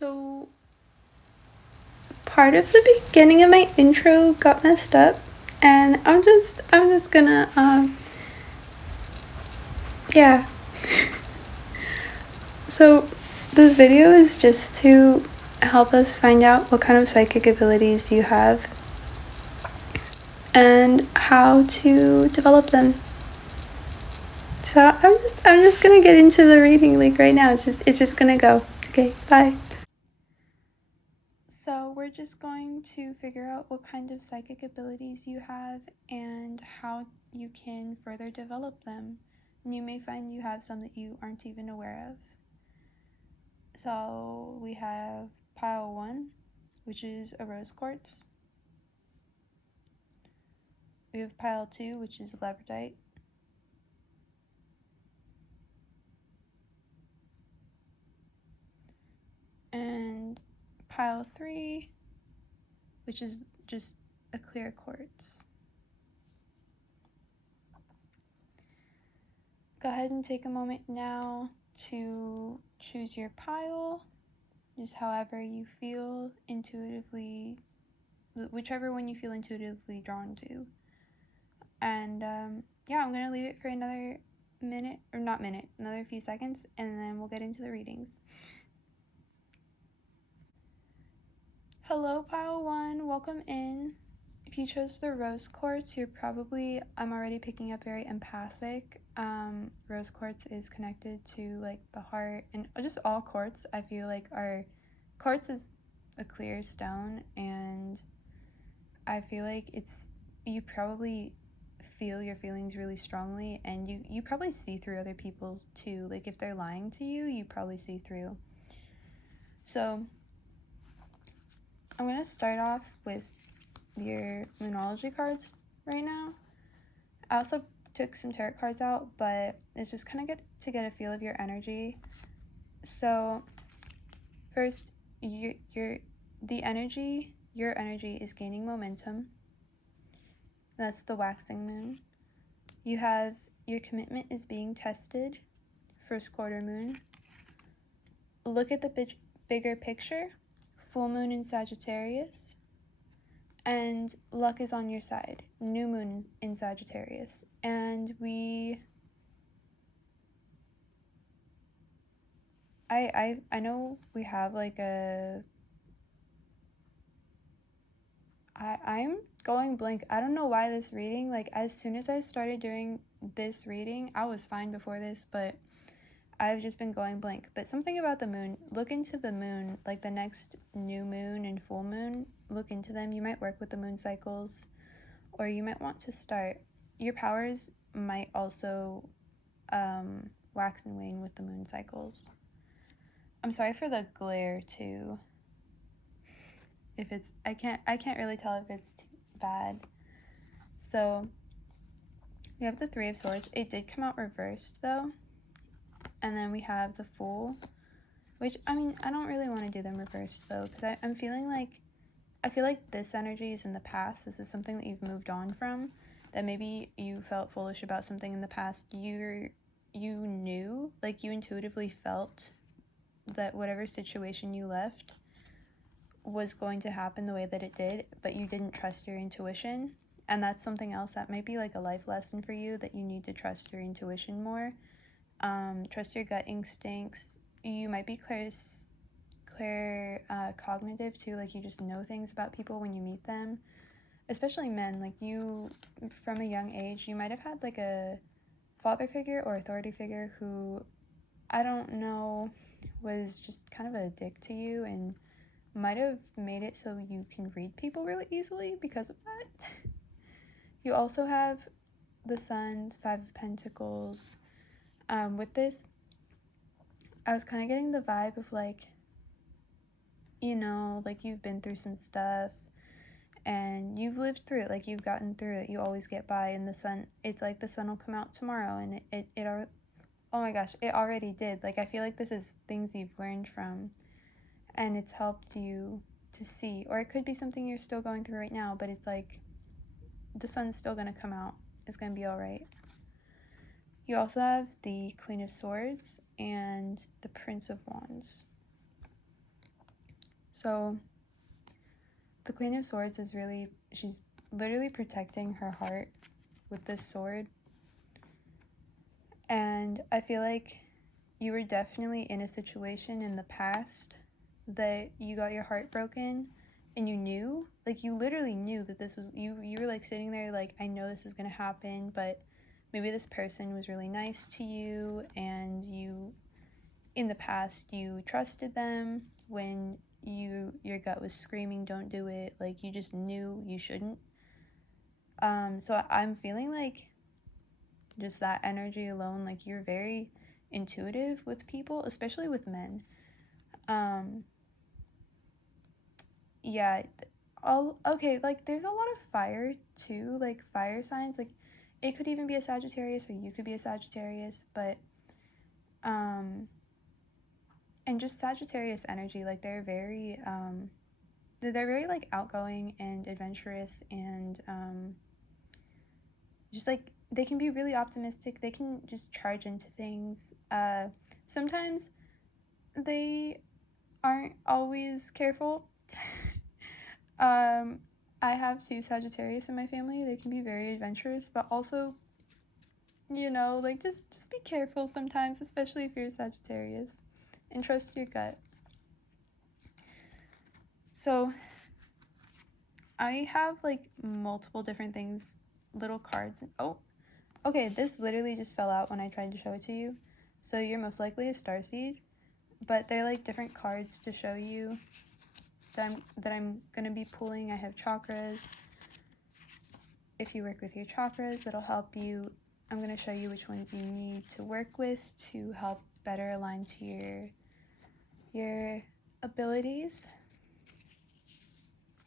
So part of the beginning of my intro got messed up, and I'm just gonna yeah. So this video is just to help us find out what kind of psychic abilities you have and how to develop them. So I'm just gonna get into the reading like right now. It's just gonna go. Okay, bye. So we're just going to figure out what kind of psychic abilities you have and how you can further develop them. And you may find you have some that you aren't even aware of. So we have pile 1, which is a rose quartz. We have pile 2, which is labradorite. And pile 3, which is just a clear quartz. Go ahead and take a moment now to choose your pile, just however you feel intuitively, whichever one you feel intuitively drawn to. And yeah, I'm going to leave it for another another few seconds, and then we'll get into the readings. Hello, pile 1, welcome in. If you chose the rose quartz, I'm already picking up very empathic. Rose quartz is connected to like the heart, and just all quartz, I feel like quartz is a clear stone, and I feel like you probably feel your feelings really strongly, and you probably see through other people too. Like if they're lying to you, you probably see through. So I'm going to start off with your Moonology cards right now. I also took some tarot cards out, but it's just kind of good to get a feel of your energy. So first, your energy is gaining momentum. That's the waxing moon. You have your commitment is being tested, first quarter moon. Look at the bigger picture, full moon in Sagittarius. And luck is on your side, new moon in Sagittarius. And I know we have like I'm going blank. I don't know why this reading, like as soon as I started doing this reading, I was fine before this, but I've just been going blank. But something about the moon, look into the moon, like the next new moon and full moon, look into them. You might work with the moon cycles, or you might want to start. Your powers might also wax and wane with the moon cycles. I'm sorry for the glare too. If it's, I can't really tell if it's bad. So we have the 3 of Swords. It did come out reversed though. And then we have the Fool, which, I mean, I don't really want to do them reversed though, because I'm feeling like, I feel like this energy is in the past. This is something that you've moved on from, that maybe you felt foolish about something in the past. You knew, like you intuitively felt that whatever situation you left was going to happen the way that it did, but you didn't trust your intuition. And that's something else that might be like a life lesson for you, that you need to trust your intuition more. Trust your gut instincts. You might be cognitive too, like you just know things about people when you meet them, especially men. Like you, from a young age, you might have had like a father figure or authority figure who, I don't know, was just kind of a dick to you and might have made it so you can read people really easily because of that. You also have the Sun, 5 of Pentacles. With this, I was kind of getting the vibe of like, you know, like you've been through some stuff and you've lived through it, like you've gotten through it, you always get by. And the sun, it's like the sun will come out tomorrow, and it oh my gosh, it already did. Like I feel like this is things you've learned from, and it's helped you to see. Or it could be something you're still going through right now, but it's like the sun's still gonna come out. It's gonna be all right. You also have the Queen of Swords and the Prince of Wands. So the Queen of Swords is really, she's literally protecting her heart with this sword. And I feel like you were definitely in a situation in the past that you got your heart broken, and you knew, like, you literally knew that this was, you were like sitting there like, I know this is gonna happen, but maybe this person was really nice to you, and you, in the past, you trusted them when your gut was screaming don't do it, like you just knew you shouldn't. So I'm feeling like just that energy alone, like you're very intuitive with people, especially with men. Yeah, all okay, like there's a lot of fire too, like fire signs, like it could even be a Sagittarius, or you could be a Sagittarius, but and just Sagittarius energy, like they're very like outgoing and adventurous, and just like they can be really optimistic, they can just charge into things. Sometimes they aren't always careful. I have 2 Sagittarius in my family. They can be very adventurous, but also, you know, like just be careful sometimes, especially if you're a Sagittarius, and trust your gut. So I have like multiple different things, little cards. Oh, okay, this literally just fell out when I tried to show it to you. So you're most likely a starseed, but they're like different cards to show you that I'm gonna be pulling. I have chakras. If you work with your chakras, that'll help you. I'm gonna show you which ones you need to work with to help better align to your abilities.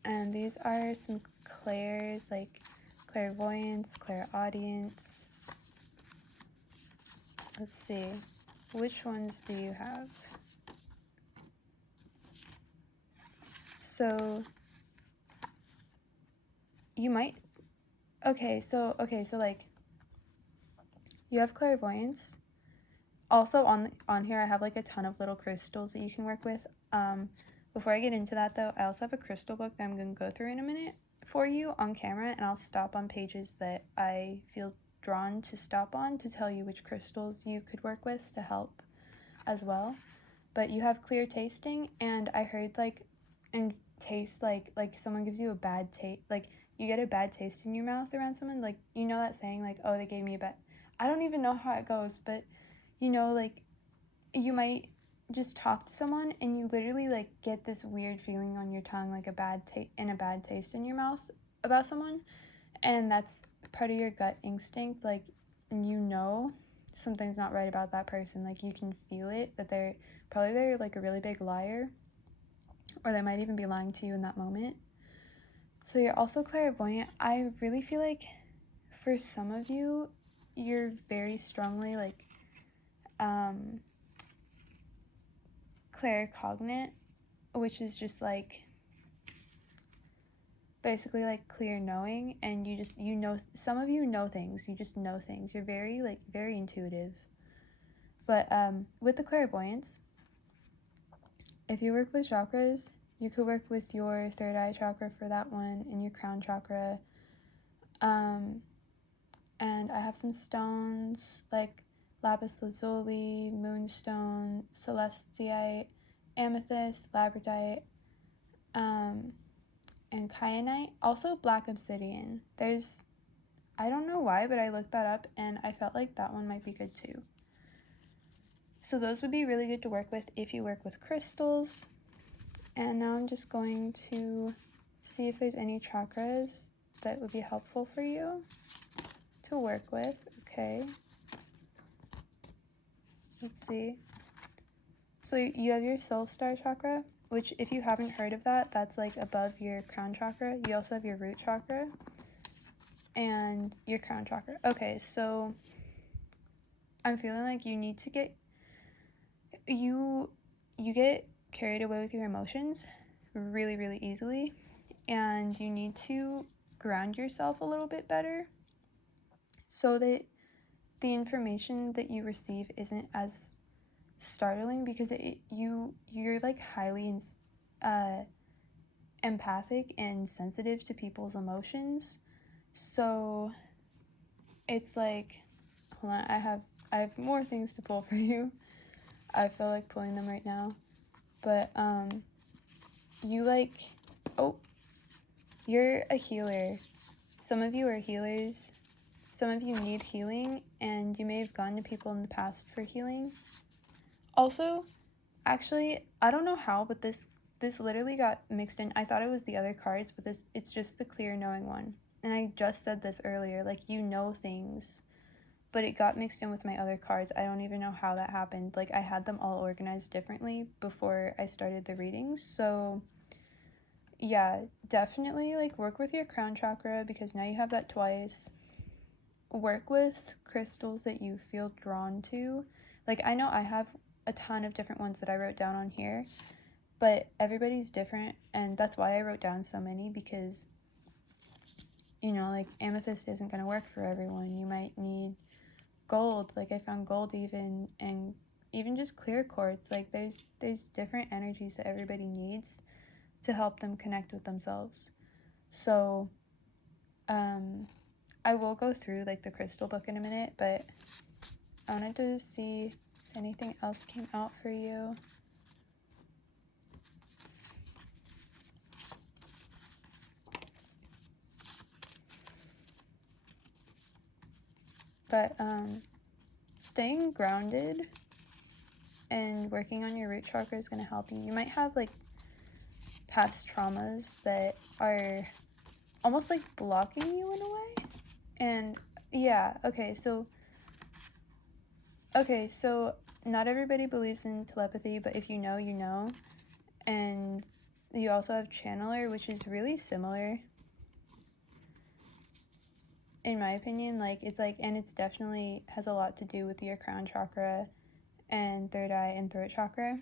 And these are some clairs, like clairvoyance, clairaudience. Let's see, which ones do you have? So you might, okay, so like you have clairvoyance. Also on here I have like a ton of little crystals that you can work with. Before I get into that though, I also have a crystal book that I'm going to go through in a minute for you on camera, and I'll stop on pages that I feel drawn to stop on to tell you which crystals you could work with to help as well. But you have clear tasting, and I heard like, and taste, like someone gives you a bad taste, like you get a bad taste in your mouth around someone, like, you know that saying, like, oh, they gave me a bad, I don't even know how it goes, but you know, like you might just talk to someone and you literally like get this weird feeling on your tongue, like a bad taste in your mouth about someone, and that's part of your gut instinct, like, you know something's not right about that person, like you can feel it, that they're like a really big liar, or they might even be lying to you in that moment. So you're also clairvoyant. I really feel like for some of you, you're very strongly like claircognate, which is just like basically like clear knowing, and you know, some of you know things, you just know things, you're very intuitive. But with the clairvoyance, if you work with chakras, you could work with your third eye chakra for that one, and your crown chakra. And I have some stones like lapis lazuli, moonstone, celestite, amethyst, labradorite, and kyanite. Also black obsidian. There's, I don't know why, but I looked that up and I felt like that one might be good too. So those would be really good to work with if you work with crystals. And now I'm just going to see if there's any chakras that would be helpful for you to work with. Okay. Let's see. So you have your soul star chakra, which if you haven't heard of that, that's like above your crown chakra. You also have your root chakra and your crown chakra. Okay, so I'm feeling like you need to get, you get carried away with your emotions really easily, and you need to ground yourself a little bit better so that the information that you receive isn't as startling, because you're like highly empathic and sensitive to people's emotions. So it's like, hold on, I have more things to pull for you. I feel like pulling them right now. But you like, oh, you're a healer. Some of you are healers. Some of you need healing, and you may have gone to people in the past for healing. Also, actually, I don't know how, but this literally got mixed in. I thought it was the other cards, but it's just the clear knowing one. And I just said this earlier, like, you know things, but it got mixed in with my other cards. I don't even know how that happened. Like, I had them all organized differently before I started the readings. So yeah, definitely, like, work with your crown chakra, because now you have that twice. Work with crystals that you feel drawn to. Like, I know I have a ton of different ones that I wrote down on here, but everybody's different, and that's why I wrote down so many, because, you know, like, amethyst isn't going to work for everyone. You might need gold, like I found gold even, and even just clear quartz. Like, there's different energies that everybody needs to help them connect with themselves. So I will go through like the crystal book in a minute, but I wanted to see if anything else came out for you. But staying grounded and working on your root chakra is going to help you. You might have like past traumas that are almost like blocking you in a way. And yeah, okay, so not everybody believes in telepathy, but if you know, you know. And you also have channeler, which is really similar, in my opinion. Like, it's like, and it's definitely has a lot to do with your crown chakra and third eye and throat chakra.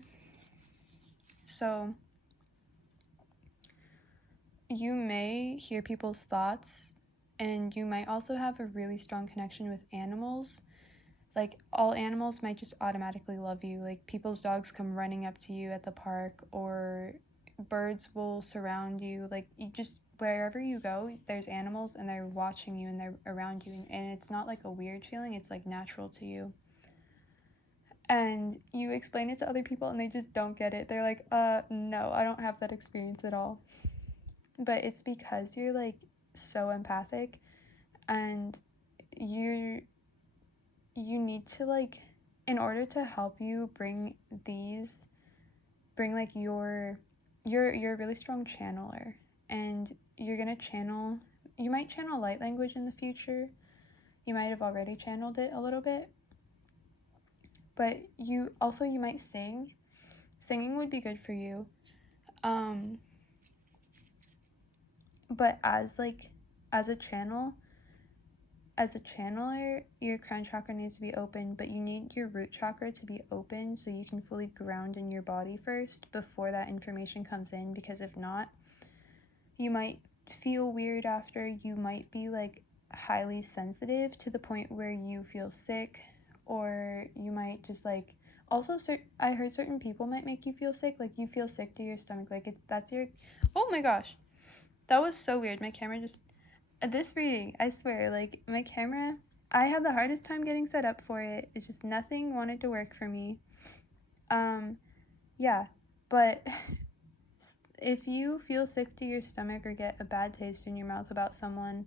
So you may hear people's thoughts, and you might also have a really strong connection with animals. Like, all animals might just automatically love you. Like, people's dogs come running up to you at the park, or birds will surround you. Like, you just, wherever you go, there's animals, and they're watching you, and they're around you, and it's not like a weird feeling, it's like natural to you. And you explain it to other people, and they just don't get it. They're like, no, I don't have that experience at all. But it's because you're like so empathic, and you need to, like, in order to help you bring like you're a really strong channeler, and you're gonna channel, you might channel light language in the future. You might have already channeled it a little bit, but you might sing. Singing would be good for you. But as a channeler, your crown chakra needs to be open, but you need your root chakra to be open so you can fully ground in your body first before that information comes in, because if not, you might feel weird after. You might be like highly sensitive to the point where you feel sick, or you might just like, also I heard certain people might make you feel sick, like you feel sick to your stomach, like that's your, oh my gosh, that was so weird. My camera just, this reading, I swear, like, my camera, I had the hardest time getting set up for it. It's just nothing wanted to work for me. Yeah, but if you feel sick to your stomach or get a bad taste in your mouth about someone,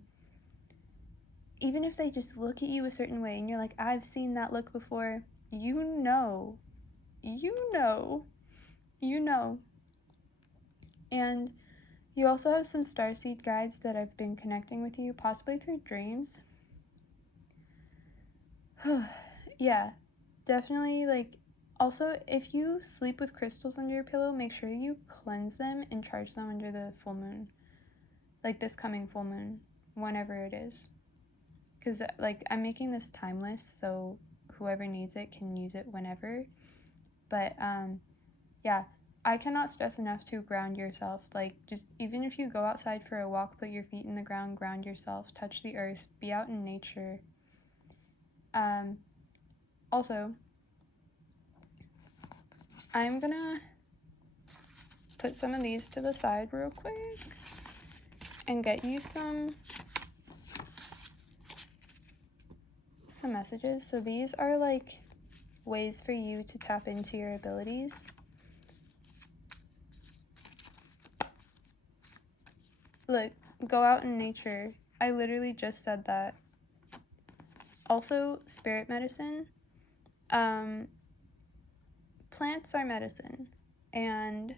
even if they just look at you a certain way and you're like, I've seen that look before, you know. And you also have some starseed guides that have been connecting with you, possibly through dreams. Yeah, definitely. Like, also, if you sleep with crystals under your pillow, make sure you cleanse them and charge them under the full moon. Like this coming full moon, whenever it is. Because, like, I'm making this timeless, so whoever needs it can use it whenever. But, yeah, I cannot stress enough to ground yourself. Like, just even if you go outside for a walk, put your feet in the ground, ground yourself, touch the earth, be out in nature. Also, I'm gonna put some of these to the side real quick and get you some messages. So these are like ways for you to tap into your abilities. Look, go out in nature. I literally just said that. Also, spirit medicine. Plants are medicine, and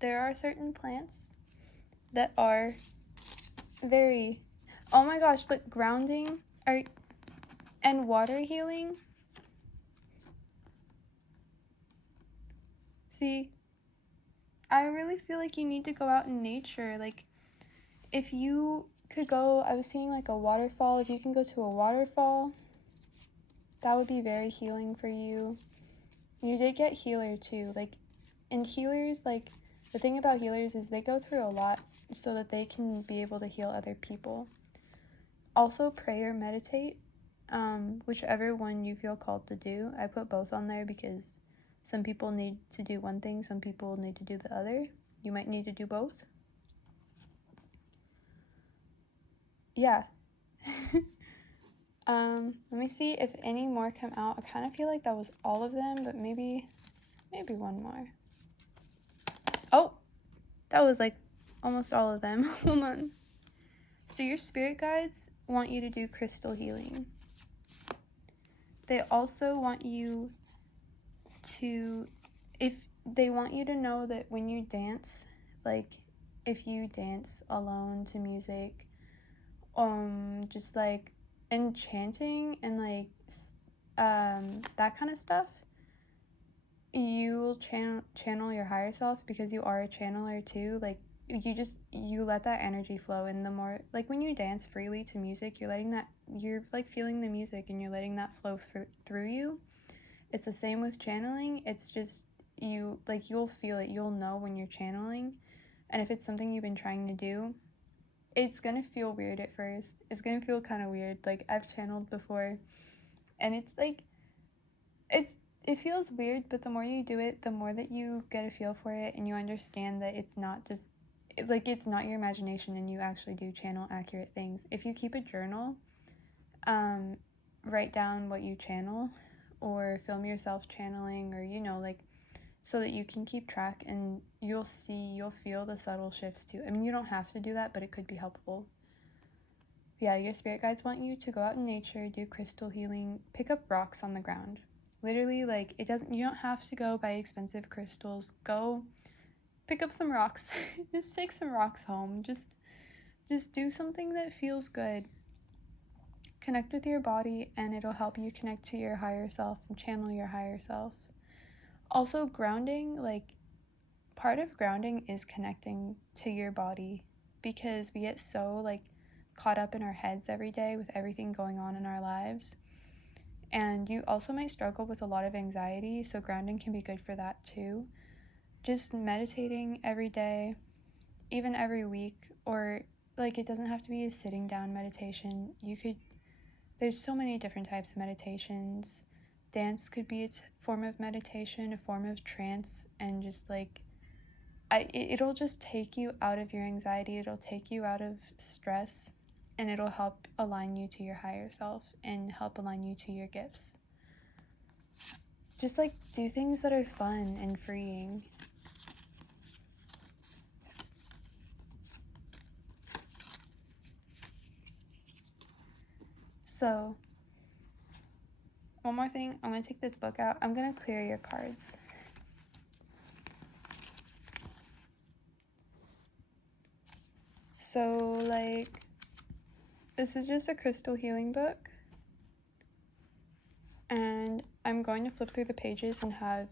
there are certain plants that are very, oh my gosh, like grounding and water healing. See, I really feel like you need to go out in nature. Like, if you could go, I was seeing like a waterfall. If you can go to a waterfall, that would be very healing for you. You did get healer too. Like, and healers, like, the thing about healers is they go through a lot so that they can be able to heal other people. Also, pray or meditate, whichever one you feel called to do. I put both on there because some people need to do one thing, some people need to do the other. You might need to do both. Yeah. Let me see if any more come out. I kind of feel like that was all of them, but maybe one more. Oh, that was like almost all of them. Hold on. So your spirit guides want you to do crystal healing. They also want you to, if they want you to know that when you dance, like if you dance alone to music, just like enchanting and like that kind of stuff, you will channel your higher self because you are a channeler too. Like you let that energy flow, and the more, like when you dance freely to music, you're like feeling the music and you're letting that flow through you. It's the same with channeling. It's just you'll feel it, you'll know when you're channeling. And if it's something you've been trying to do, it's gonna feel weird at first. It's gonna feel kind of weird. Like, I've channeled before, and it's like, it feels weird, but the more you do it, the more that you get a feel for it, and you understand that it's not just, like, it's not your imagination, and you actually do channel accurate things. If you keep a journal, write down what you channel, or film yourself channeling, or, like, so that you can keep track, and you'll feel the subtle shifts too. I mean, you don't have to do that, but it could be helpful. Yeah, your spirit guides want you to go out in nature, do crystal healing, pick up rocks on the ground. Literally, like, you don't have to go buy expensive crystals. Go pick up some rocks. Just take some rocks home. Just do something that feels good. Connect with your body, and it'll help you connect to your higher self and channel your higher self. Also, grounding, like, part of grounding is connecting to your body, because we get so, like, caught up in our heads every day with everything going on in our lives. And you also might struggle with a lot of anxiety, so grounding can be good for that too. Just meditating every day, even every week, or, like, it doesn't have to be a sitting down meditation. There's so many different types of meditations. Dance could be a form of meditation, a form of trance, and just like, it'll just take you out of your anxiety, it'll take you out of stress, and it'll help align you to your higher self and help align you to your gifts. Just like do things that are fun and freeing. So, one more thing, I'm going to take this book out. I'm going to clear your cards. So, like, this is just a crystal healing book. And I'm going to flip through the pages and have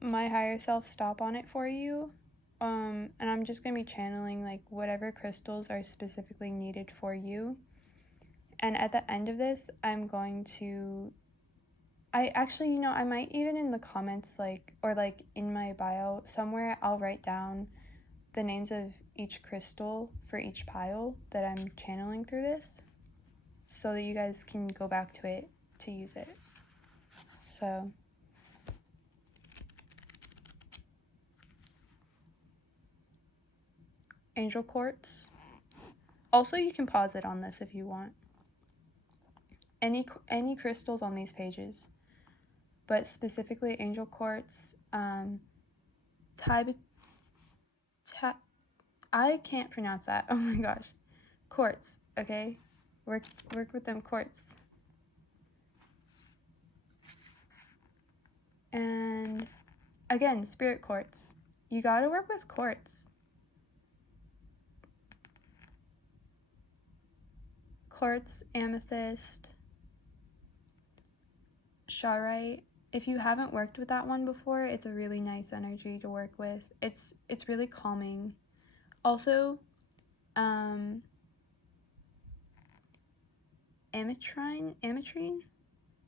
my higher self stop on it for you. And I'm just going to be channeling, like, whatever crystals are specifically needed for you. And at the end of this, I'm going to, I might even in the comments, like, or like in my bio somewhere, I'll write down the names of each crystal for each pile that I'm channeling through this, so that you guys can go back to it to use it. So Angel Quartz. Also, you can pause it on this if you want. Any crystals on these pages, but specifically Angel Quartz, I can't pronounce that. Oh my gosh. Quartz, okay? Work with them quartz. And again, spirit quartz. You gotta work with quartz. Quartz, amethyst, charoite. If you haven't worked with that one before, it's a really nice energy to work with. It's really calming. Also, ametrine.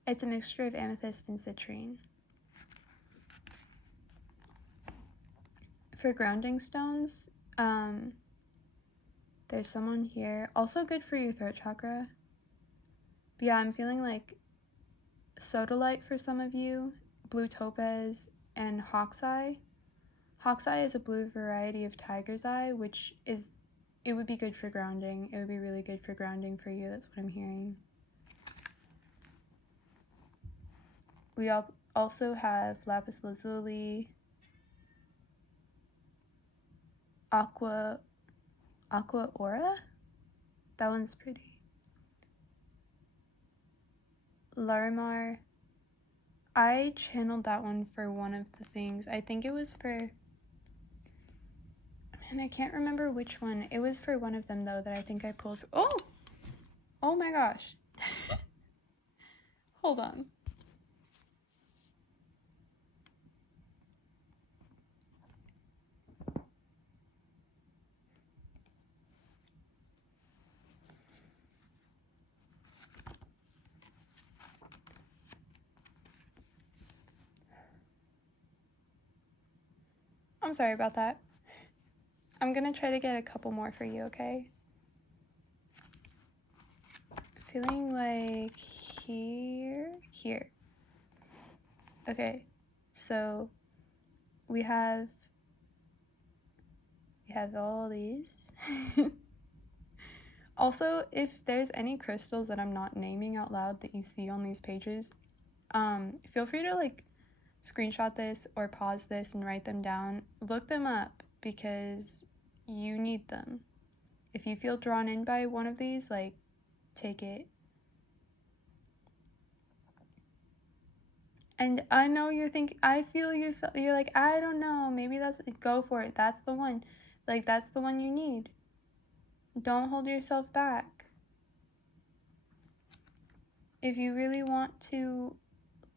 It's a mixture of amethyst and citrine. For grounding stones, there's someone here. Also good for your throat chakra. But yeah, I'm feeling like sodalite for some of you, blue topaz, and hawk's eye. Hawk's eye is a blue variety of tiger's eye, which is, it would be good for grounding. It would be really good for grounding for you. That's what I'm hearing. We also have lapis lazuli, aqua aura. That one's pretty. Larimar. I channeled that one for one of the things. I think it was for, and I can't remember which one. It was for one of them though that I think I pulled. Oh my gosh. Hold on. I'm sorry about that. I'm gonna try to get a couple more for you, okay? Feeling like here. Okay, so we have all these. Also, if there's any crystals that I'm not naming out loud that you see on these pages, feel free to like screenshot this or pause this and write them down. Look them up because you need them. If you feel drawn in by one of these, like, take it. And I know you're thinking, I feel yourself, you're like, I don't know, maybe go for it. That's the one. Like, that's the one you need. Don't hold yourself back. If you really want to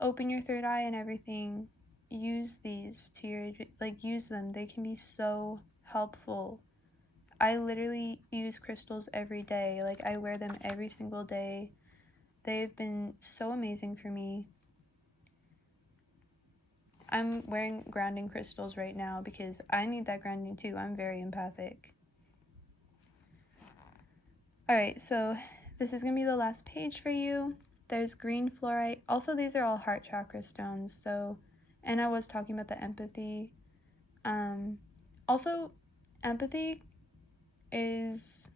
open your third eye and everything, use these to your, like, use them. They can be so helpful. I literally use crystals every day. Like, I wear them every single day. They've been so amazing for me. I'm wearing grounding crystals right now because I need that grounding too. I'm very empathic. Alright, so this is going to be the last page for you. There's green fluorite. Also, these are all heart chakra stones. So, and I was talking about the empathy. Also, empathy is...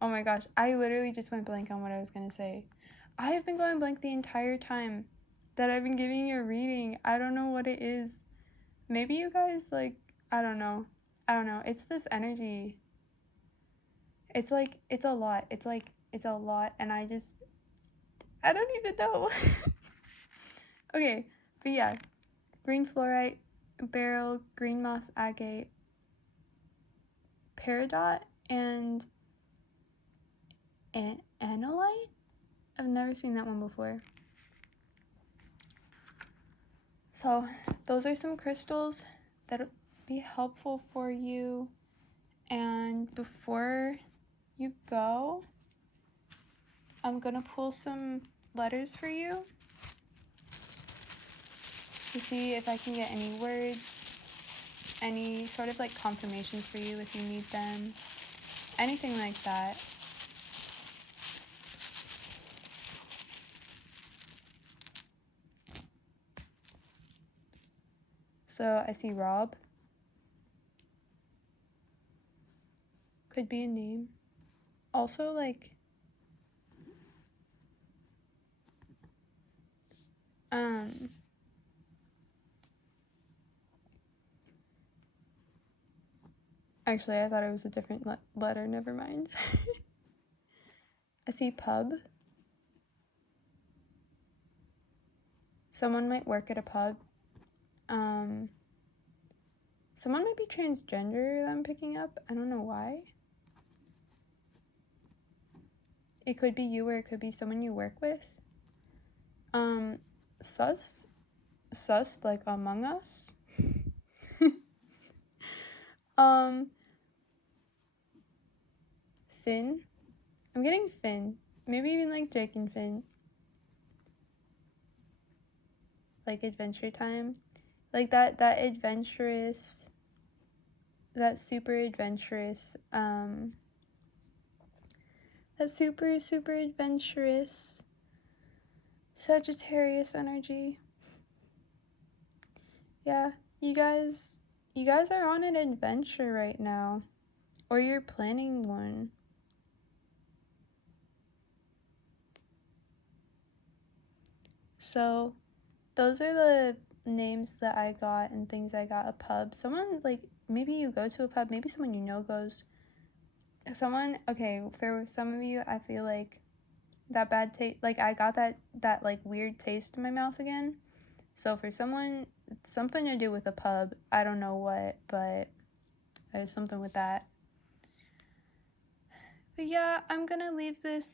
Oh my gosh, I literally just went blank on what I was going to say. I have been going blank the entire time that I've been giving you a reading. I don't know what it is. Maybe you guys, like, I don't know. It's this energy. It's like, it's a lot. It's a lot, and I don't even know. Okay, but yeah. Green fluorite, beryl, green moss agate, peridot, and analite? I've never seen that one before. So those are some crystals that'll be helpful for you. And before you go, I'm gonna pull some letters for you to see if I can get any words, any sort of like confirmations for you if you need them, anything like that. So I see Rob, Could be a name. Also, like, actually, I thought it was a different letter. Never mind. I see pub. Someone might work at a pub. Someone might be transgender that I'm picking up. I don't know why. It could be you or it could be someone you work with. Sus, like Among Us. Finn. I'm getting Finn. Maybe even like Jake and Finn. Like Adventure Time. Like that adventurous, that super adventurous, that super adventurous Sagittarius energy. Yeah, you guys are on an adventure right now, or you're planning one. So those are the names that I got and things I got. A pub. Someone, like, maybe you go to a pub, maybe someone you know goes. Someone, okay, for some of you, I feel like that bad taste, like, I got that like weird taste in my mouth again. So for someone, it's something to do with a pub. I don't know what, but there's something with that. But yeah, I'm gonna leave this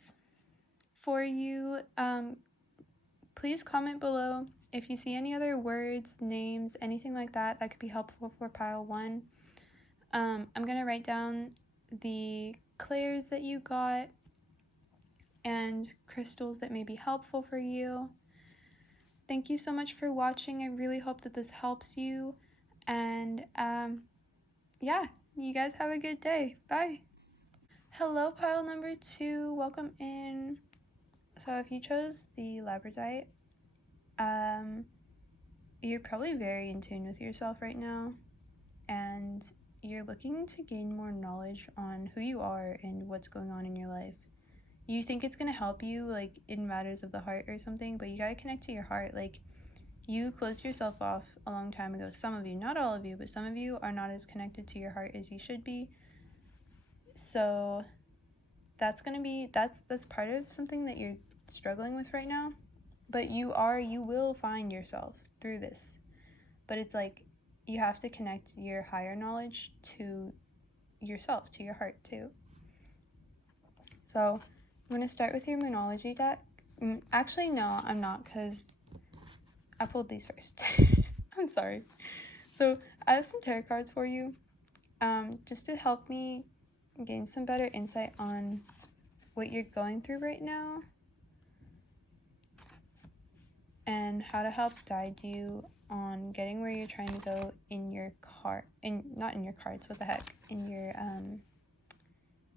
for you. Please comment below if you see any other words, names, anything like that that could be helpful for pile 1. I'm gonna write down the clairs that you got and crystals that may be helpful for you. Thank you so much for watching. I really hope that this helps you. And yeah, you guys have a good day. Bye. Hello, pile number 2. Welcome in. So if you chose the Labradorite, you're probably very in tune with yourself right now, and you're looking to gain more knowledge on who you are and what's going on in your life. You think it's going to help you, like, in matters of the heart or something, but you got to connect to your heart. Like, you closed yourself off a long time ago. Some of you, not all of you, but some of you are not as connected to your heart as you should be. So that's going to be, that's part of something that you're struggling with right now. But you will find yourself through this. But it's like, you have to connect your higher knowledge to yourself, to your heart too. So I'm going to start with your Moonology deck. Actually, no, I'm not, because I pulled these first. I'm sorry. So I have some tarot cards for you, just to help me gain some better insight on what you're going through right now and how to help guide you on getting where you're trying to go in your not in your cards, what the heck, in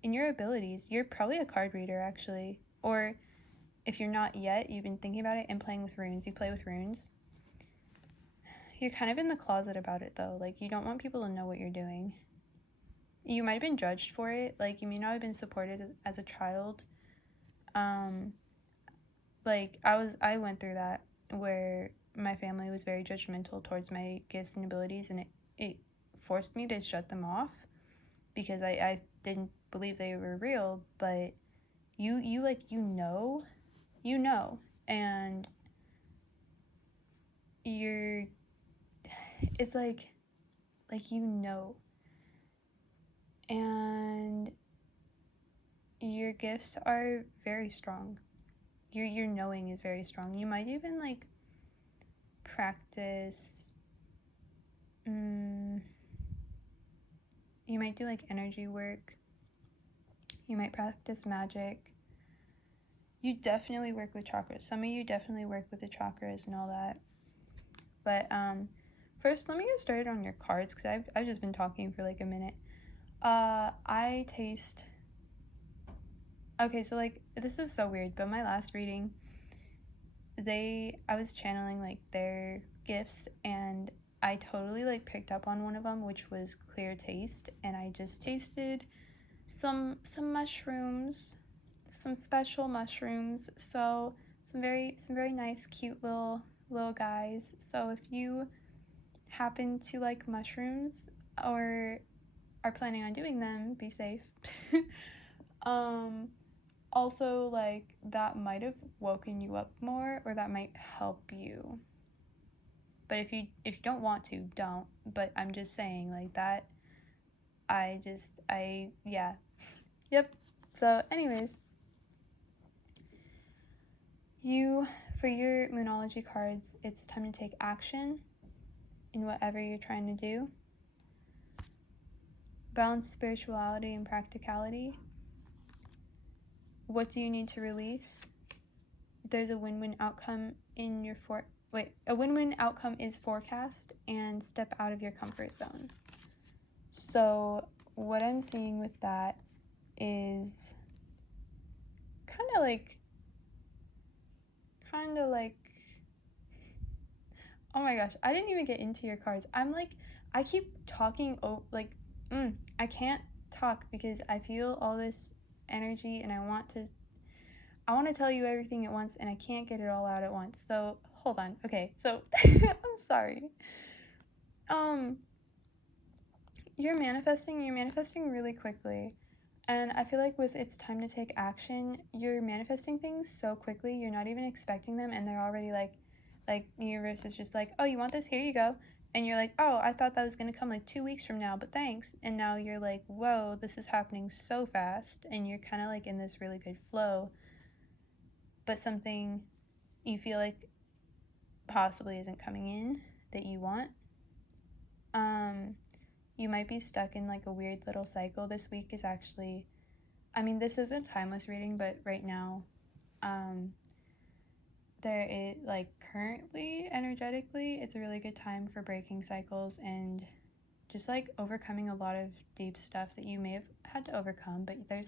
your abilities. You're probably a card reader, actually, or if you're not yet, you've been thinking about it and playing with runes. You play with runes. You're kind of in the closet about it, though. Like, you don't want people to know what you're doing. You might have been judged for it. Like, you may not have been supported as a child. Like, I went through that, where my family was very judgmental towards my gifts and abilities, and it forced me to shut them off because I didn't believe they were real. But you know, and it's like you know, and your gifts are very strong. Your knowing is very strong. You might even, like, practice, you might do, like, energy work. You might practice magic. You definitely work with chakras. Some of you definitely work with the chakras and all that. But first, let me get started on your cards, because I've just been talking for like a minute. Okay, so, like, this is so weird, but my last reading, I was channeling, like, their gifts, and I totally, like, picked up on one of them, which was clear taste, and I just tasted some mushrooms, some special mushrooms. So some very nice, cute little guys. So if you happen to like mushrooms or are planning on doing them, be safe. Also, like, that might have woken you up more, or that might help you. But if you don't want to, don't. But I'm just saying, like, that, yeah. Yep. So, anyways, for your Moonology cards, it's time to take action in whatever you're trying to do. Balance spirituality and practicality. What do you need to release? There's a win-win outcome in your a win-win outcome is forecast, and step out of your comfort zone. So what I'm seeing with that is kind of like, oh my gosh, I didn't even get into your cards. I'm like, I keep talking, I can't talk because I feel all this energy and I want to tell you everything at once, and I can't get it all out at once. So hold on. Okay, so I'm sorry. You're manifesting really quickly. And I feel like with it's time to take action, you're manifesting things so quickly, you're not even expecting them, and they're already like the universe is just like, oh, you want this? Here you go. And you're like, oh, I thought that was going to come like 2 weeks from now, but thanks. And now you're like, whoa, this is happening so fast. And you're kind of like in this really good flow. But something you feel like possibly isn't coming in that you want. You might be stuck in like a weird little cycle. This week is actually, I mean, this isn't timeless reading, but right now, there is like currently energetically, it's a really good time for breaking cycles and just like overcoming a lot of deep stuff that you may have had to overcome. But there's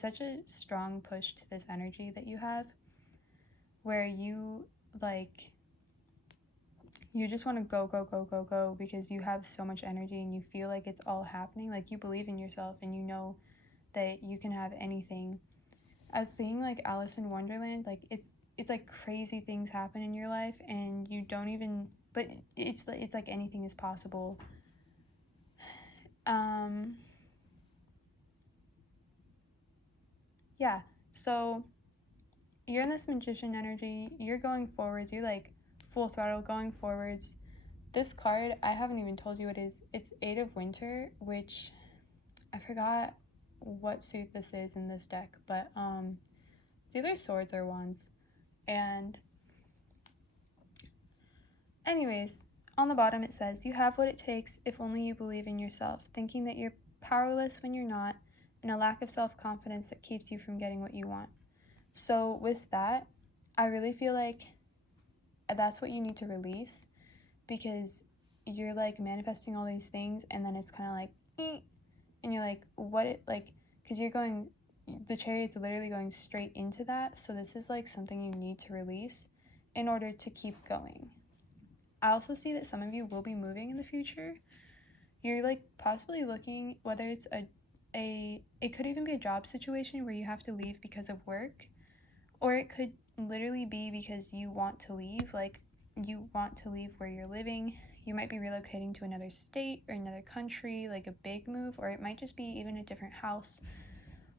such a strong push to this energy that you have, where you just want to go because you have so much energy and you feel like it's all happening. Like, you believe in yourself and you know that you can have anything. I was seeing like Alice in Wonderland, like it's like crazy things happen in your life and you don't even, but it's like anything is possible. Yeah, so you're in this magician energy, you're going forwards, you're like full throttle going forwards. This card, I haven't even told you what it is. It's 8 of Winter, which I forgot what suit this is in this deck, but it's either swords or wands. And anyways, on the bottom it says, you have what it takes if only you believe in yourself, thinking that you're powerless when you're not, and a lack of self-confidence that keeps you from getting what you want. So with that, I really feel like that's what you need to release, because you're like manifesting all these things and then it's kind of like, and you're like, what it, like, because the Chariot's literally going straight into that. So this is like something you need to release in order to keep going. I also see that some of you will be moving in the future. You're like possibly looking, whether it's it could even be a job situation where you have to leave because of work, or it could literally be because you want to leave, like you want to leave where you're living. You might be relocating to another state or another country, like a big move, or it might just be even a different house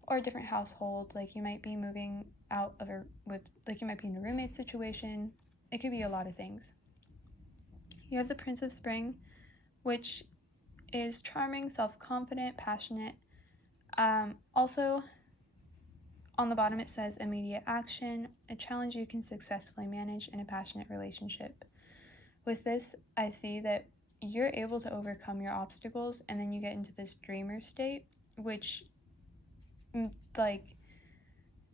or a different household. Like you might be moving out of you might be in a roommate situation. It could be a lot of things. You have the Prince of Spring, which is charming, self-confident, passionate. Also, on the bottom it says immediate action, a challenge you can successfully manage in a passionate relationship. With this, I see that you're able to overcome your obstacles, and then you get into this dreamer state, which, like,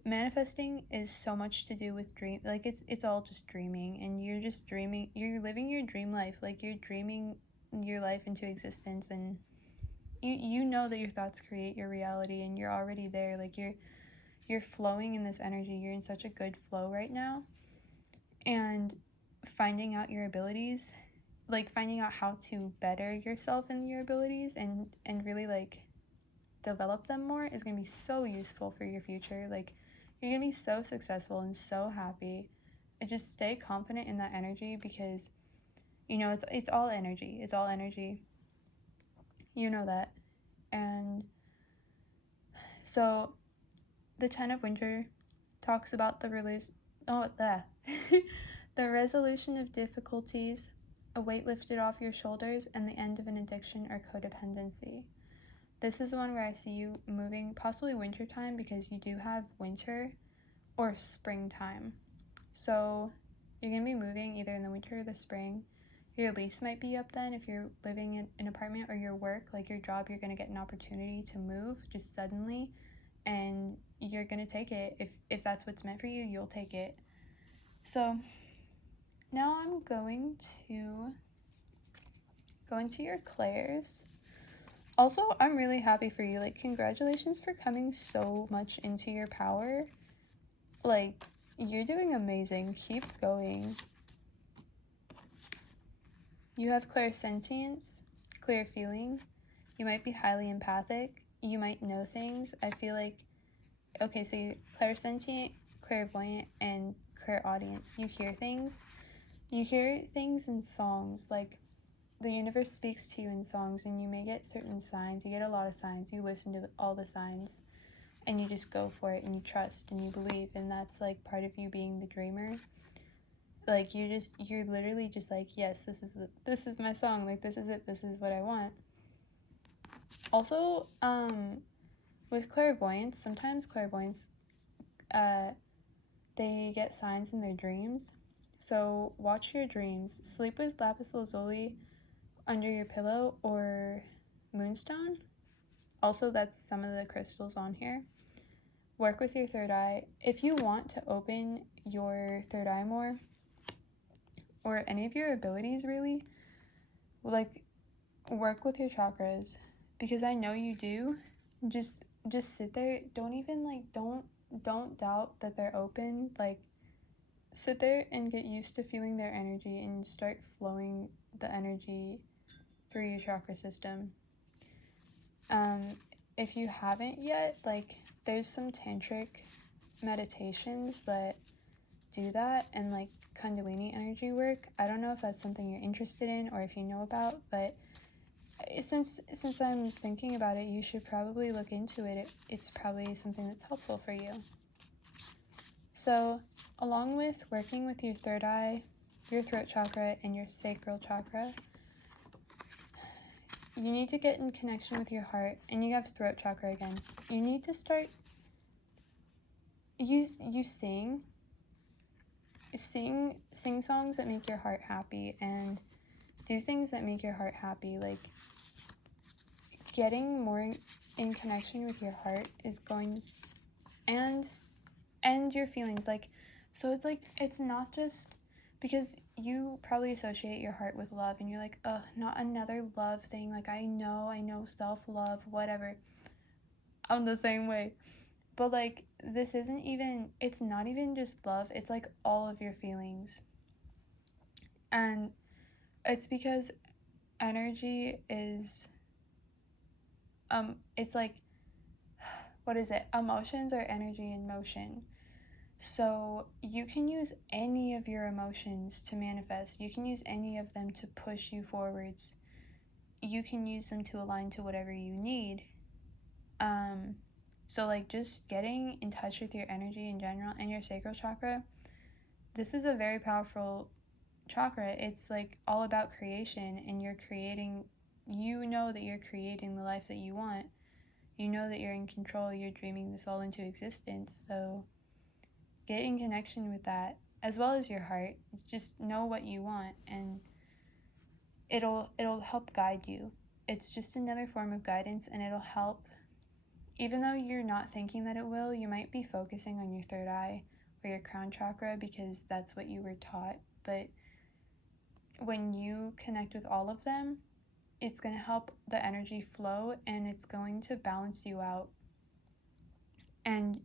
manifesting is so much to do with dream. Like, it's all just dreaming, and you're just dreaming. You're living your dream life. Like, you're dreaming your life into existence, and you know that your thoughts create your reality, and you're already there. Like, you're flowing in this energy. You're in such a good flow right now, and finding out your abilities, like finding out how to better yourself in your abilities, and really like develop them more is going to be so useful for your future. Like, you're going to be so successful and so happy. And just stay confident in that energy, because, you know, it's all energy. It's all energy. You know that. And so the 10 of Winter talks about the the resolution of difficulties, a weight lifted off your shoulders, and the end of an addiction or codependency. This is one where I see you moving, possibly wintertime, because you do have winter, or springtime. So you're going to be moving either in the winter or the spring. Your lease might be up then if you're living in an apartment, or your work, like your job, you're going to get an opportunity to move just suddenly, and you're going to take it. If that's what's meant for you, you'll take it. So now I'm going to go into your clairs. Also, I'm really happy for you. Like, congratulations for coming so much into your power. Like, you're doing amazing. Keep going. You have clairsentience, clear feeling. You might be highly empathic. You might know things. I feel like, okay, so you're clairsentient, clairvoyant, and clairaudience. You hear things. You hear things in songs. Like, the universe speaks to you in songs, and you may get certain signs. You get a lot of signs. You listen to all the signs, and you just go for it, and you trust, and you believe, and that's like part of you being the dreamer. Like, you're literally just like, yes, this is my song. Like, this is it. This is what I want. Also, with clairvoyance, sometimes clairvoyants, they get signs in their dreams. So watch your dreams. Sleep with lapis lazuli under your pillow, or moonstone. Also, that's some of the crystals on here. Work with your third eye. If you want to open your third eye more, or any of your abilities really, like, work with your chakras, because I know you do. Just sit there. Don't even, like, don't doubt that they're open. Like, sit there and get used to feeling their energy, and start flowing the energy through your chakra system. If you haven't yet, like, there's some tantric meditations that do that, and like Kundalini energy work. I don't know if that's something you're interested in, or if you know about, but since I'm thinking about it, you should probably look into it. It's probably something that's helpful for you. So, along with working with your third eye, your throat chakra, and your sacral chakra, you need to get in connection with your heart, and you have throat chakra again. You need to start, you sing songs that make your heart happy, and do things that make your heart happy. Like, getting more in connection with your heart is going, and your feelings. Like, so it's like, it's not just because you probably associate your heart with love, and you're like, ugh, not another love thing. Like, I know self-love, whatever. I'm the same way. But like, this isn't even, it's not even just love. It's like all of your feelings. And it's because energy is, it's like, what is it? Emotions are energy in motion. So you can use any of your emotions to manifest. You can use any of them to push you forwards. You can use them to align to whatever you need. So like, just getting in touch with your energy in general, and your sacral chakra, this is a very powerful chakra. It's like all about creation, and you're creating, you know that you're creating the life that you want. You know that you're in control. You're dreaming this all into existence. So get in connection with that, as well as your heart. Just know what you want, and it'll help guide you. It's just another form of guidance, and it'll help. Even though you're not thinking that it will, you might be focusing on your third eye or your crown chakra, because that's what you were taught. But when you connect with all of them, it's going to help the energy flow, and it's going to balance you out. And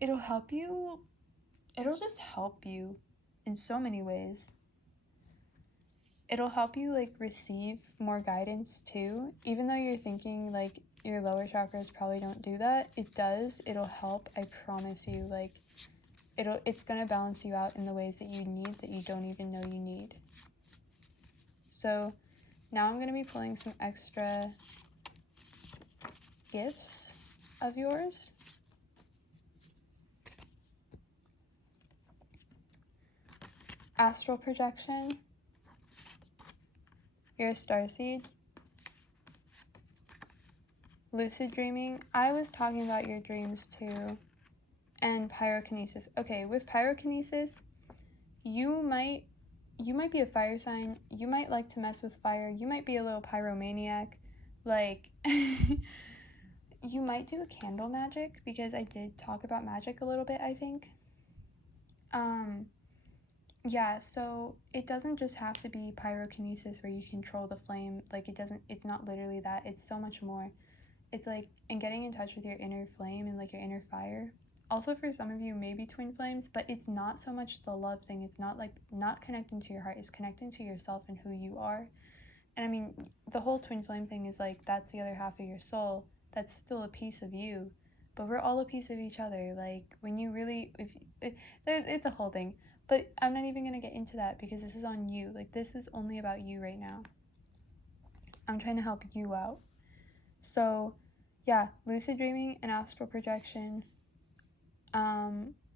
it'll help you, it'll just help you in so many ways. it'll help you like receive more guidance too. Even though you're thinking like your lower chakras probably don't do that, it does. It'll help, I promise you. Like it's gonna balance you out in the ways that you need that you don't even know you need. So now I'm gonna be pulling some extra gifts of yours. Astral projection. You're a starseed. Lucid dreaming. I was talking about your dreams too. And pyrokinesis. Okay, with pyrokinesis, you might be a fire sign. You might like to mess with fire. You might be a little pyromaniac. Like, you might do a candle magic, because I did talk about magic a little bit, I think. Yeah, so it doesn't just have to be pyrokinesis where you control the flame. Like, it's not literally that. It's so much more. It's like, and getting in touch with your inner flame and like your inner fire. Also, for some of you, maybe twin flames, but it's not so much the love thing. It's not like not connecting to your heart. It's connecting to yourself and who you are. And I mean, the whole twin flame thing is like, that's the other half of your soul. That's still a piece of you, but we're all a piece of each other. Like, when you really, it's a whole thing. But I'm not even going to get into that, because this is on you. Like, this is only about you right now. I'm trying to help you out. So, yeah, lucid dreaming and astral projection.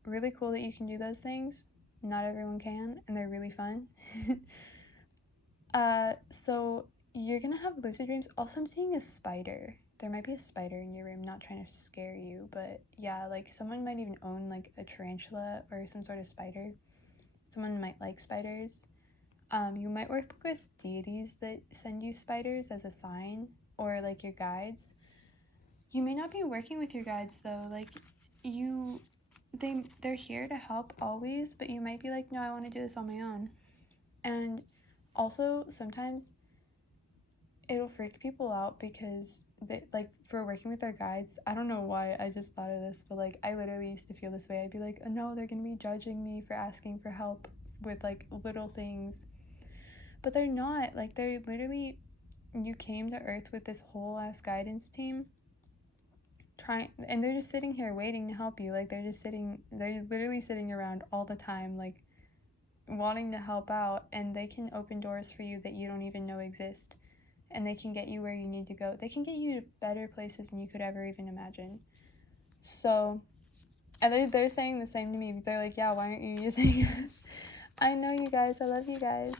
Really cool that you can do those things. Not everyone can, and they're really fun. So you're gonna have lucid dreams. Also, I'm seeing a spider. There might be a spider in your room. Not trying to scare you, but yeah, like someone might even own like a tarantula or some sort of spider. Someone might like spiders. You might work with deities that send you spiders as a sign, or like your guides. You may not be working with your guides though. Like, they're here to help always, but you might be like, no, I want to do this on my own. And also, sometimes it'll freak people out, because they, like, for working with our guides, I don't know why I just thought of this, but like, I literally used to feel this way. I'd be like, oh no, they're gonna be judging me for asking for help with like little things, but they're not. Like, they're literally, you came to earth with this whole ass guidance team trying, and they're just sitting here waiting to help you. Like, they're literally sitting around all the time, like wanting to help out, and they can open doors for you that you don't even know exist, and they can get you where you need to go. They can get you to better places than you could ever even imagine. So, and they're saying the same to me. They're like, yeah, why aren't you using us? I know you guys. I love you guys.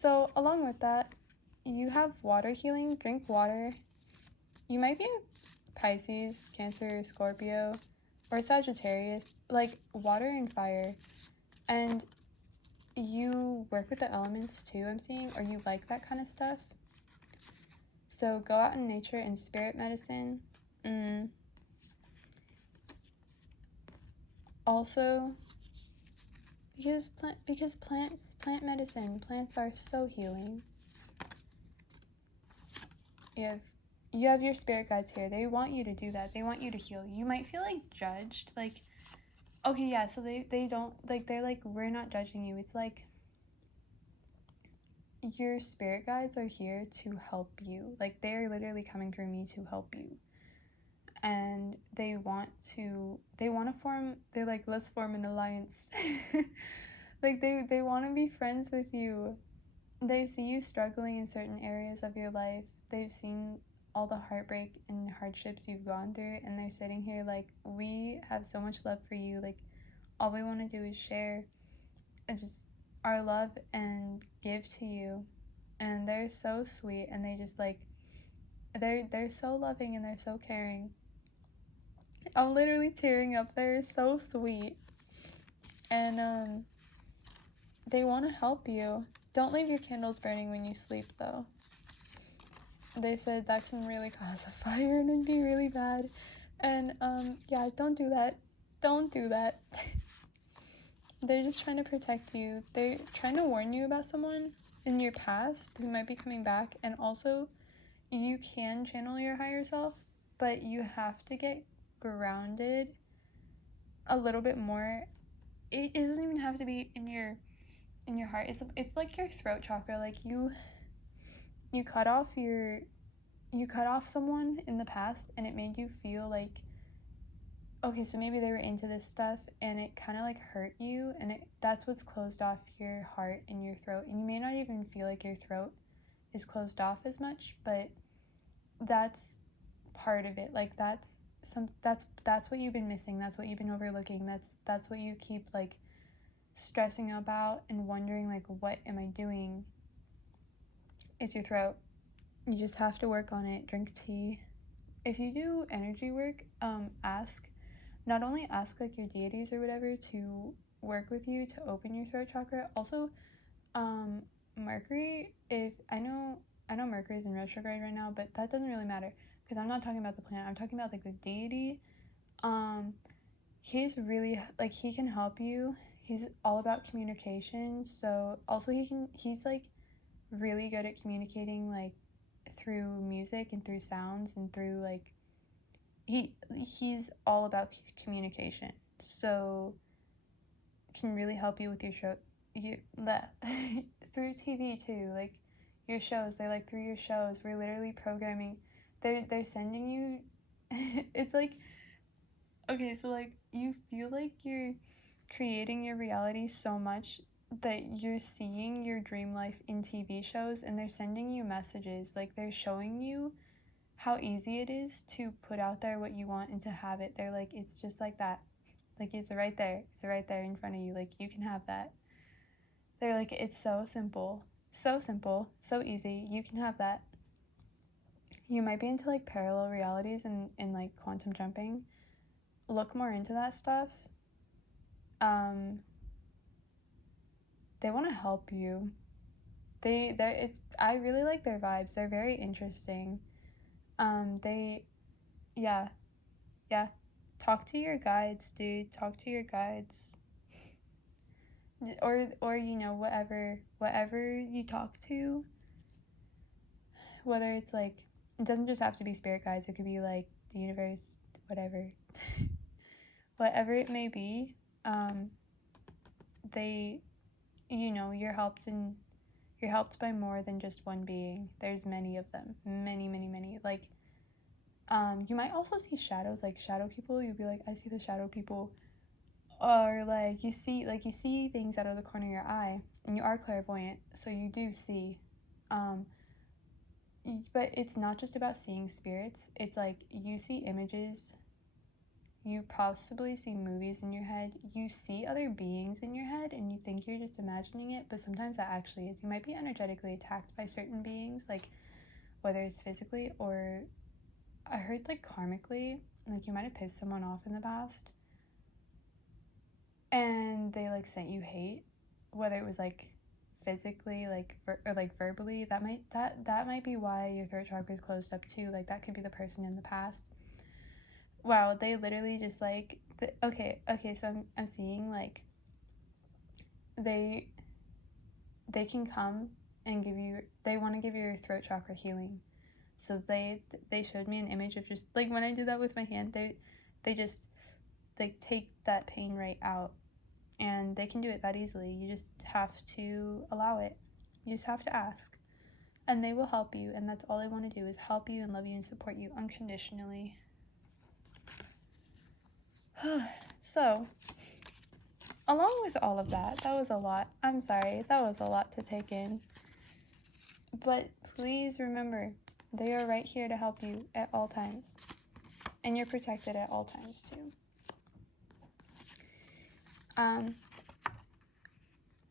So along with that, you have water healing. Drink water. You might be a Pisces, Cancer, Scorpio, or Sagittarius. Like, water and fire. And you work with the elements too, I'm seeing, or you like that kind of stuff. So go out in nature and spirit medicine. Also, because plant medicine, plants are so healing. You have your spirit guides here. They want you to do that. They want you to heal. You might feel like judged, like, okay, yeah, so they don't, like, they're like, we're not judging you. It's like, your spirit guides are here to help you. Like, they're literally coming through me to help you. And they want to form, they're like, let's form an alliance. Like, they want to be friends with you. They see you struggling in certain areas of your life. They've seen all the heartbreak and hardships you've gone through, and they're sitting here like, we have so much love for you. Like, all we want to do is share just our love and give to you. And they're so sweet, and they just like, they're so loving, and they're so caring. I'm literally tearing up. They're so sweet, and they want to help you. Don't leave your candles burning when you sleep though. They said that can really cause a fire and it'd be really bad. And yeah, don't do that. Don't do that. They're just trying to protect you. They're trying to warn you about someone in your past who might be coming back. And also, you can channel your higher self, but you have to get grounded a little bit more. It doesn't even have to be in your in your heart. It's like your throat chakra. Like you cut off someone in the past, and it made you feel like, okay, so maybe they were into this stuff, and it kind of like hurt you, and that's what's closed off your heart and your throat. And you may not even feel like your throat is closed off as much, but that's part of it. Like that's what you've been missing. That's what you've been overlooking. That's what you keep like stressing about and wondering, like, what am I doing? Is your throat. You just have to work on it. Drink tea. If you do energy work, not only ask like your deities or whatever to work with you to open your throat chakra. Also, Mercury. If I know Mercury's in retrograde right now, but that doesn't really matter because I'm not talking about the planet. I'm talking about like the deity. He's really like, he can help you. He's all about communication. So also he's like really good at communicating like through music and through sounds and through like he's all about communication. So can really help you with your show through TV too. Like your shows, they're like through your shows, we're literally programming. They're sending you it's like, okay, so like you feel like you're creating your reality so much that you're seeing your dream life in TV shows, and they're sending you messages. Like they're showing you how easy it is to put out there what you want and to have it. They're like, it's just like that. Like it's right there. It's right there in front of you. Like you can have that. They're like, it's so simple. So simple. So easy. You can have that. You might be into like parallel realities and like quantum jumping. Look more into that stuff. They want to help you. I really like their vibes. They're very interesting. Yeah. Talk to your guides, dude. Talk to your guides. Or you know, whatever you talk to, whether it's like, it doesn't just have to be spirit guides. It could be like the universe, whatever. Whatever it may be, they, you know, you're helped by more than just one being. There's many of them. Many. Like, you might also see shadows, like shadow people. You'll be like, I see the shadow people. Or like you see things out of the corner of your eye, and you are clairvoyant, so you do see. But it's not just about seeing spirits. It's like you see images. You possibly see movies in your head. You see other beings in your head, and you think you're just imagining it, but sometimes that actually is. You might be energetically attacked by certain beings, like whether it's physically or, I heard, like karmically. Like you might have pissed someone off in the past, and they like sent you hate, whether it was like physically, like or like verbally. That might be why your throat chakra is closed up too. Like that could be the person in the past. Wow, they literally just like okay, so I'm seeing like they can come and they want to give your throat chakra healing. So they showed me an image of just like when I did that with my hand, they just like take that pain right out. And they can do it that easily. You just have to allow it. You just have to ask. And they will help you. And that's all they want to do, is help you and love you and support you unconditionally. So, along with all of that was a lot. I'm sorry. That was a lot to take in. But please remember, they are right here to help you at all times. And you're protected at all times too.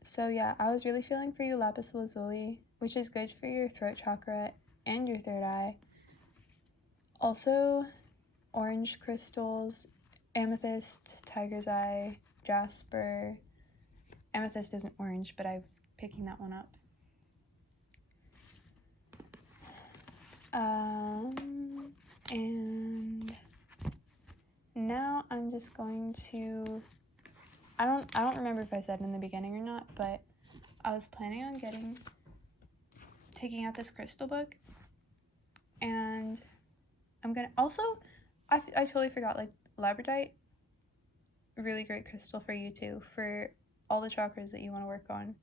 So yeah, I was really feeling for you lapis lazuli, which is good for your throat chakra and your third eye. Also, orange crystals, amethyst, tiger's eye, jasper. Amethyst isn't orange, but I was picking that one up. And now I'm just going to, I don't remember if I said in the beginning or not, but I was planning on taking out this crystal book, and I'm gonna also, I totally forgot, like Labradorite, really great crystal for you too, for all the chakras that you want to work on.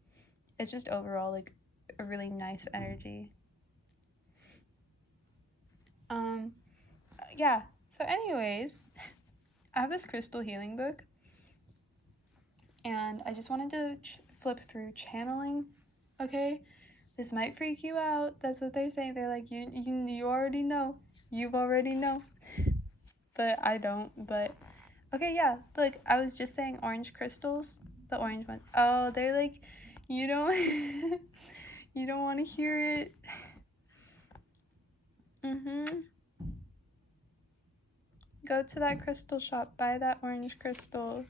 it's just overall like a really nice energy. Yeah, so anyways, I have this crystal healing book, and I just wanted to flip through channeling. Okay, this might freak you out. That's what they're saying. They're like, you already know. You've already know. But I don't. But okay, yeah. Look, I was just saying orange crystals, the orange ones. Oh, they're like, you don't, you don't want to hear it. Go to that crystal shop. Buy that orange crystal.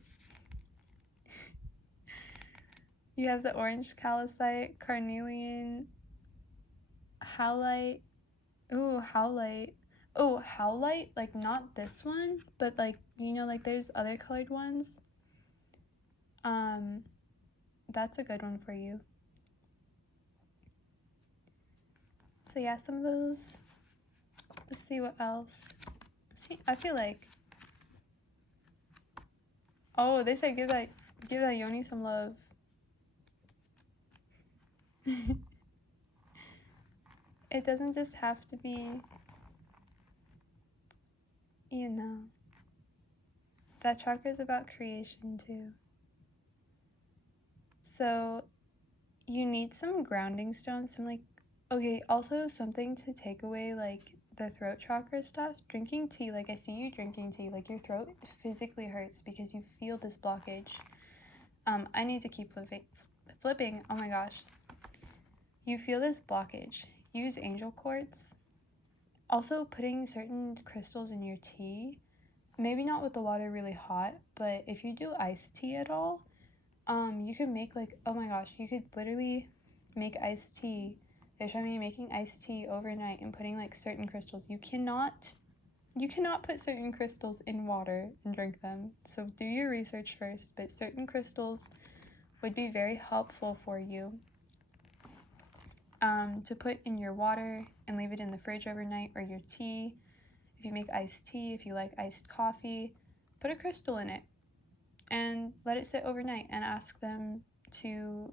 You have the orange calcite, carnelian, howlite. Ooh, howlite. Oh, howlite, like not this one, but like, you know, like there's other colored ones. That's a good one for you. So yeah, some of those. Let's see what else. See, I feel like, oh, they said give that yoni some love. It doesn't just have to be, you know, that chakra is about creation too. So you need some grounding stones, some like, okay, also something to take away like the throat chakra stuff. Drinking tea, like I see you drinking tea, like your throat physically hurts because you feel this blockage. I need to keep flipping. Oh my gosh. You feel this blockage. Use angel quartz. Also, putting certain crystals in your tea, maybe not with the water really hot, but if you do iced tea at all, you can make like, oh my gosh, you could literally make iced tea. They're showing me making iced tea overnight and putting like certain crystals. You cannot put certain crystals in water and drink them. So do your research first, but certain crystals would be very helpful for you to put in your water and leave it in the fridge overnight, or your tea. If you make iced tea, if you like iced coffee, put a crystal in it and let it sit overnight, and ask them to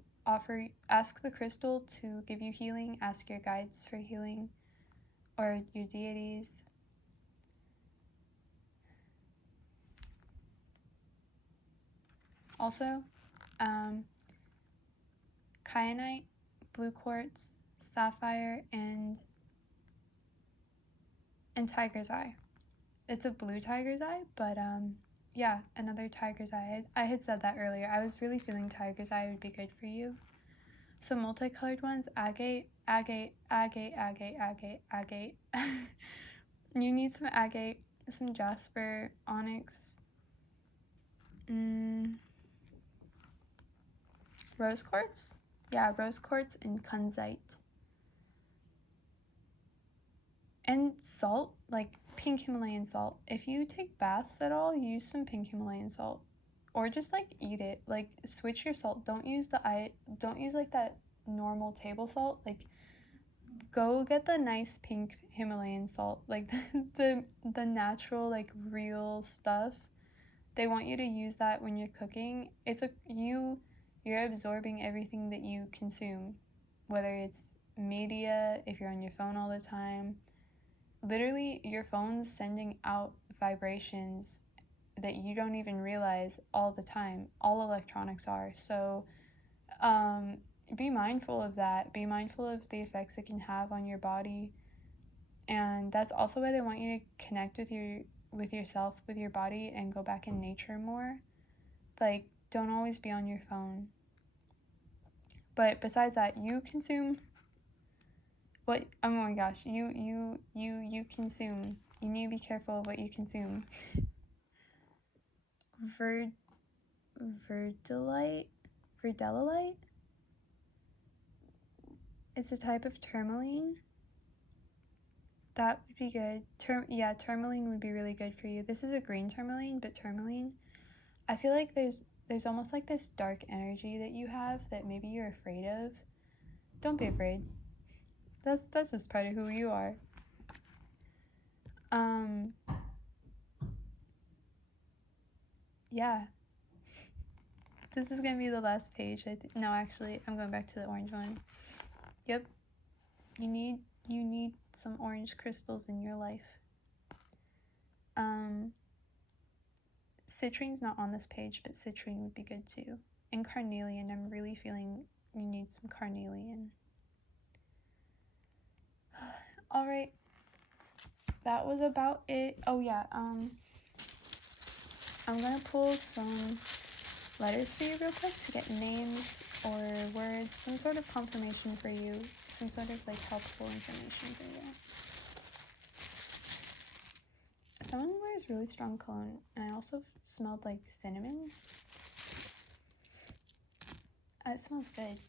ask the crystal to give you healing, ask your guides for healing, or your deities. Also, kyanite, blue quartz, sapphire, and tiger's eye. It's a blue tiger's eye, but yeah, another tiger's eye. I had said that earlier. I was really feeling tiger's eye would be good for you. So multicolored ones, agate, agate, agate, agate, agate, agate. You need some agate, some jasper, onyx, rose quartz. Yeah, rose quartz and kunzite. And salt, like pink Himalayan salt. If you take baths at all, use some pink Himalayan salt. Or just like eat it. Like switch your salt. Don't use like that normal table salt. Like go get the nice pink Himalayan salt. Like the natural, like real stuff. They want you to use that when you're cooking. You're absorbing everything that you consume. Whether it's media, if you're on your phone all the time. Literally, your phone's sending out vibrations that you don't even realize all the time. All electronics are. So be mindful of that. Be mindful of the effects it can have on your body. And that's also why they want you to connect with yourself, with your body, and go back in nature more. Like, don't always be on your phone. But besides that, you consume what, oh my gosh, you consume. You need to be careful of what you consume. Verdilite? It's a type of tourmaline. That would be good. Tourmaline would be really good for you. This is a green tourmaline, but tourmaline, I feel like there's almost like this dark energy that you have that maybe you're afraid of. Don't be afraid. That's just part of who you are. Yeah. This is gonna be the last page. No, actually, I'm going back to the orange one. Yep. You need some orange crystals in your life. Citrine's not on this page, but citrine would be good too. And carnelian, I'm really feeling you need some carnelian. Alright. That was about it. Oh yeah, I'm gonna pull some letters for you real quick to get names or words, some sort of confirmation for you, some sort of like helpful information for you. Someone wears really strong cologne, and I also smelled like cinnamon. It smells good.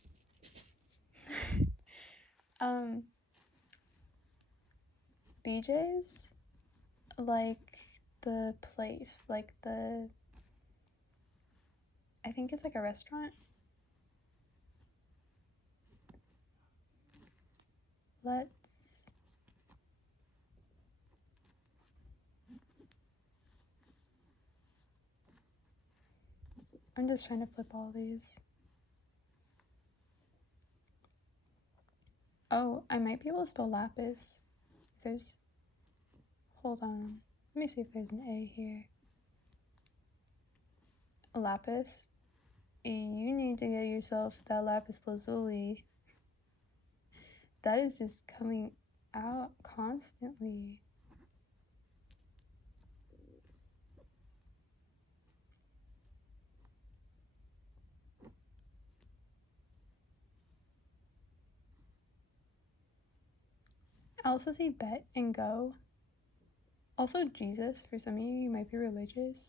BJ's, like the place, like the, I think it's like a restaurant. I'm just trying to flip all these. Oh, I might be able to spell lapis. Hold on. Let me see if there's an A here. Lapis. You need to get yourself that lapis lazuli. That is just coming out constantly. I also see bet and go. Also Jesus, for some of you might be religious.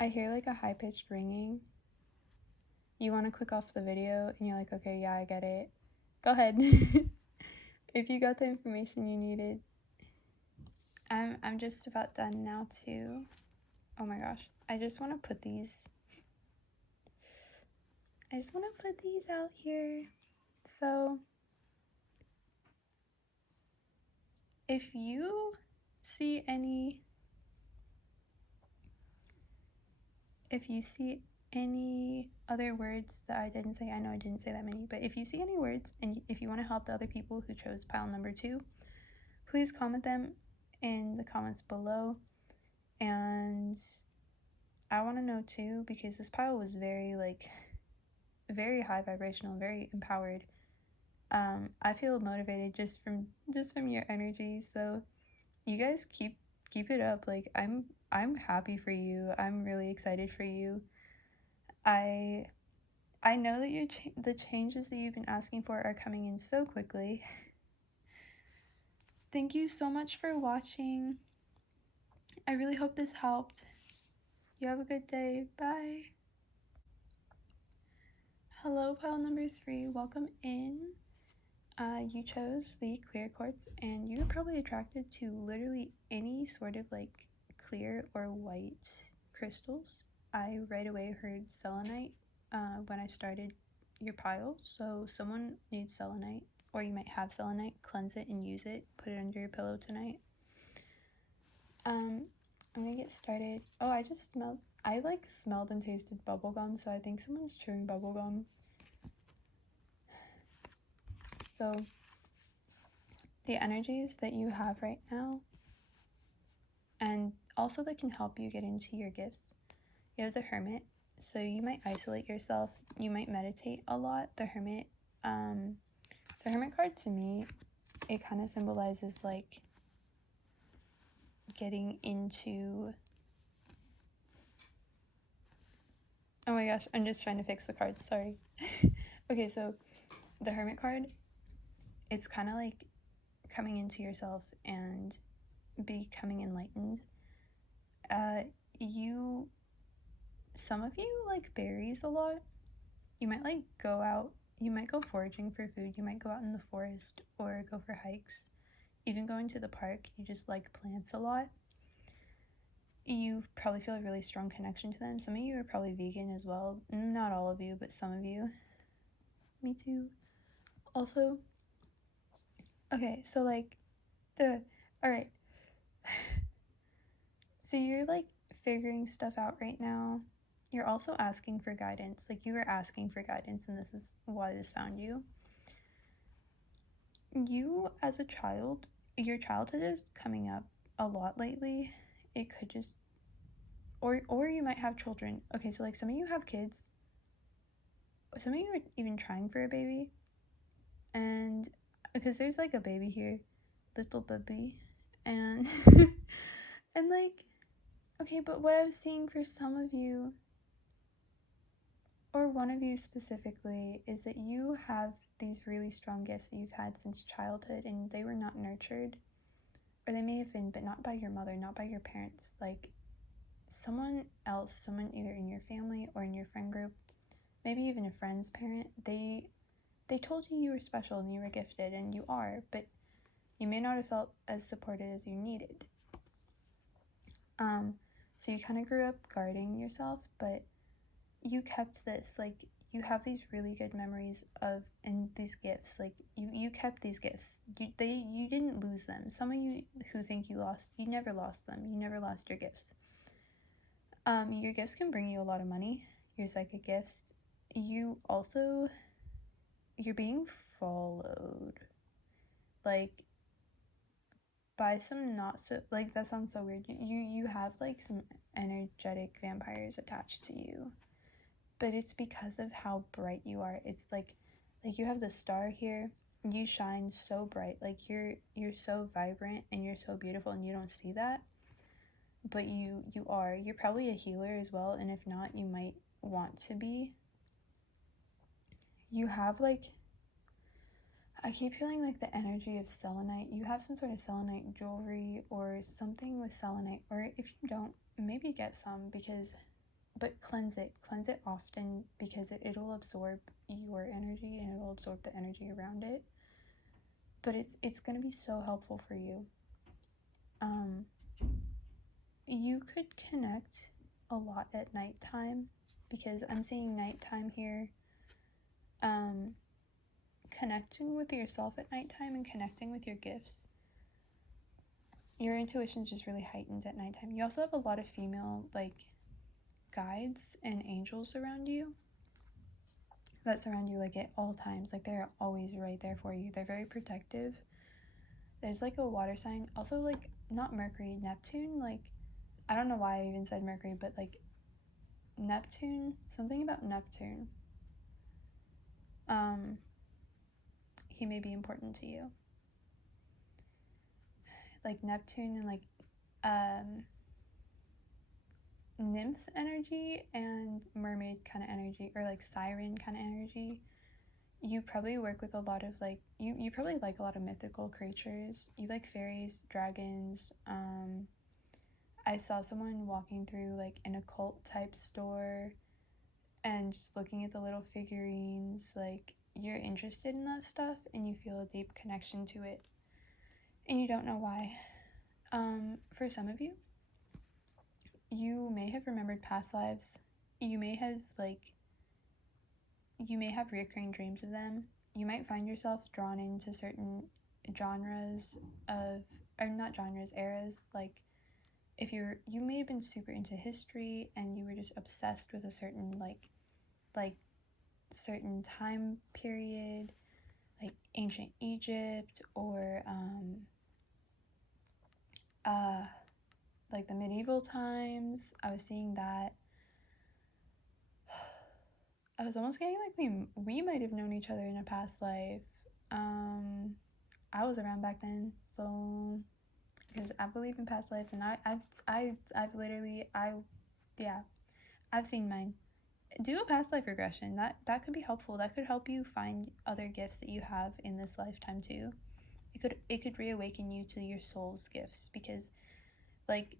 I hear like a high-pitched ringing. You want to click off the video and you're like, okay, yeah, I get it. Go ahead. If you got the information you needed. I'm just about done now too. Oh my gosh. I just want to put these out here. So if you see any other words that I didn't say, I know I didn't say that many, but if you see any words and if you want to help the other people who chose pile number 2, please comment them in the comments below. And I want to know too, because this pile was very high vibrational, very empowered. I feel motivated just from your energy, so you guys keep it up. Like I'm happy for you. I'm really excited for you. I know that the changes that you've been asking for are coming in so quickly. Thank you so much for watching. I really hope this helped. You have a good day. Bye. Hello, pile number 3. Welcome in. You chose the clear quartz, and you're probably attracted to literally any sort of like clear or white crystals. I right away heard selenite when I started your pile, so someone needs selenite, or you might have selenite. Cleanse it and use it. Put it under your pillow tonight. I'm gonna get started. Oh, I smelled and tasted bubblegum, so I think someone's chewing bubblegum. So the energies that you have right now, and also that can help you get into your gifts. You have the Hermit, so you might isolate yourself. You might meditate a lot. The Hermit card to me, it kind of symbolizes like getting into. Oh my gosh, I'm just trying to fix the cards. Sorry. Okay, so the Hermit card, it's kind of like coming into yourself and becoming enlightened. Some of you like berries a lot. You might like go out, you might go foraging for food, you might go out in the forest or go for hikes. Even going to the park, you just like plants a lot. You probably feel a really strong connection to them. Some of you are probably vegan as well. Not all of you, but some of you. Me too. Also, okay, so like alright. So you're like figuring stuff out right now. You're also asking for guidance. Like, you were asking for guidance, and this is why this found you. You, as a child, your childhood is coming up a lot lately. It could just, or you might have children. Okay, so like some of you have kids. Some of you are even trying for a baby. And because there's like a baby here, little baby, and and like, okay, but what I was seeing for some of you, or one of you specifically, is that you have these really strong gifts that you've had since childhood, and they were not nurtured, or they may have been, but not by your mother, not by your parents. Like, someone else, someone either in your family or in your friend group, maybe even a friend's parent, they told you were special and you were gifted, and you are, but you may not have felt as supported as you needed. So you kind of grew up guarding yourself, but you kept this. Like, you have these really good memories of, and these gifts. Like, you kept these gifts. You didn't lose them. Some of you who think you lost, you never lost them. You never lost your gifts. Your gifts can bring you a lot of money. Your psychic gifts. You're being followed, like, by some not so, like, that sounds so weird. You have like some energetic vampires attached to you, but it's because of how bright you are. It's like you have the star here. You shine so bright. Like, you're so vibrant and you're so beautiful, and you don't see that, but you are. You're probably a healer as well, and if not, you might want to be. You have like, I keep feeling like the energy of selenite. You have some sort of selenite jewelry or something with selenite, or if you don't, maybe get some, but cleanse it often, because it'll absorb your energy and it'll absorb the energy around it. But it's going to be so helpful for you. You could connect a lot at nighttime, because I'm seeing nighttime here. Connecting with yourself at nighttime and connecting with your gifts. Your intuition is just really heightened at nighttime. You also have a lot of female, like, guides and angels around you that surround you, like, at all times. Like, they're always right there for you. They're very protective. There's like a water sign, also, like, not Mercury, Neptune. Like, I don't know why I even said Mercury, but like Neptune, something about Neptune. He may be important to you. Like Neptune and like nymph energy and mermaid kind of energy, or like siren kind of energy. You probably work with a lot of like, you probably like a lot of mythical creatures. You like fairies, dragons. I saw someone walking through like an occult type store and just looking at the little figurines. Like, you're interested in that stuff and you feel a deep connection to it, and you don't know why. For some of you, you may have remembered past lives. You may have reoccurring dreams of them. You might find yourself drawn into certain genres of, or not genres, eras. Like, if you may have been super into history and you were just obsessed with a certain like certain time period, like ancient Egypt, or like the medieval times. I was seeing that. I was almost getting like we might have known each other in a past life. I was around back then, so, because I believe in past lives, and I've seen mine. Do a past life regression. That could be helpful. That could help you find other gifts that you have in this lifetime too. It could reawaken you to your soul's gifts, because like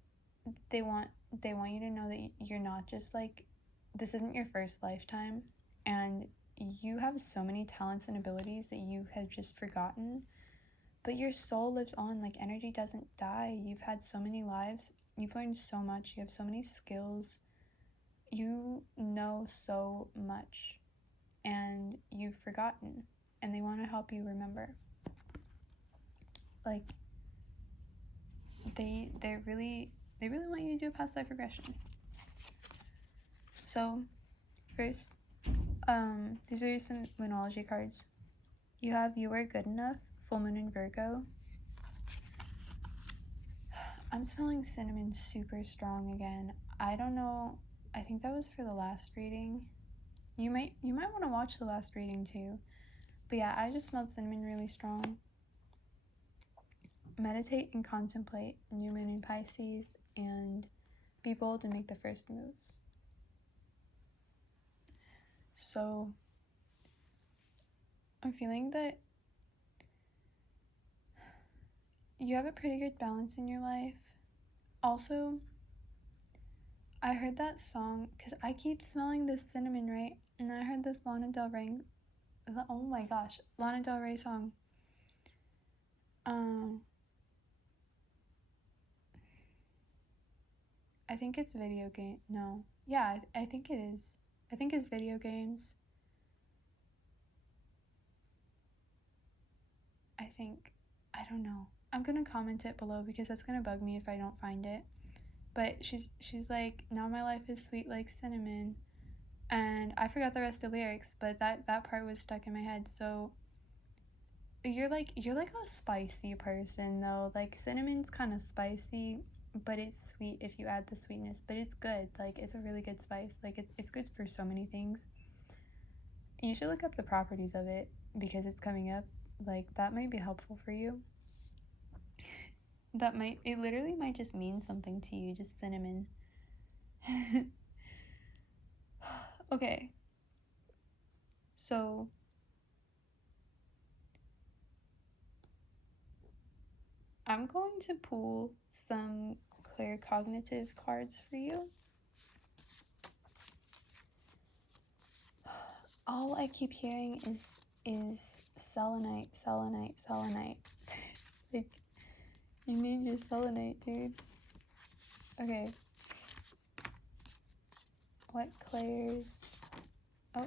they want you to know that you're not just like, this isn't your first lifetime, and you have so many talents and abilities that you have just forgotten, but your soul lives on. Like, energy doesn't die. You've had so many lives. You've learned so much. You have so many skills. You know so much, and you've forgotten, and they want to help you remember. Like, They really want you to do a past life regression. So, first, these are some Moonology cards. You have You Are Good Enough, Full Moon in Virgo. I'm smelling cinnamon super strong again. I don't know. I think that was for the last reading. You might want to watch the last reading too. But yeah, I just smelled cinnamon really strong. Meditate and contemplate, new moon in Pisces, and be bold and make the first move. So I'm feeling that you have a pretty good balance in your life. Also, I heard that song because I keep smelling this cinnamon, right? And I heard this Lana Del Rey, oh my gosh, Lana Del Rey song. I think it's video game. No. Yeah, I think it is. I think it's video games. I don't know. I'm gonna comment it below because that's gonna bug me if I don't find it. But she's like, now my life is sweet like cinnamon. And I forgot the rest of the lyrics, but that part was stuck in my head. So you're like a spicy person though. Like cinnamon's kind of spicy, but it's sweet if you add the sweetness. But it's good. Like it's a really good spice. Like it's good for so many things. You should look up the properties of it because it's coming up. Like that might be helpful for you. It literally might just mean something to you, just cinnamon. Okay. So I'm going to pull some claircognitive cards for you. All I keep hearing is selenite. Like, you need your selenite, dude. Okay. What clairs? Oh.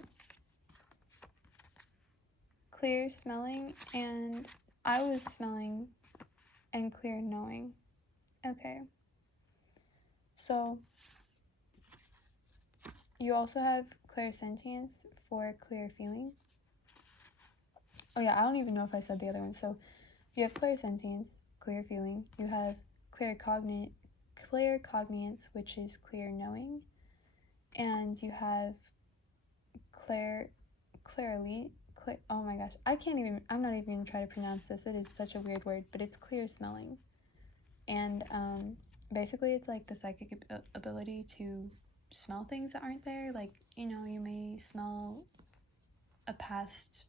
Clear smelling, and I was smelling, and clear knowing. Okay. So, you also have clairsentience for clear feeling. Oh yeah, I don't even know if I said the other one. So, you have clairsentience, clear feeling. You have claircognience, which is clear knowing. And you have oh my gosh, I'm not even gonna try to pronounce this. It is such a weird word, but it's clear smelling. And basically it's like the psychic ability to smell things that aren't there. Like, you know, you may smell a past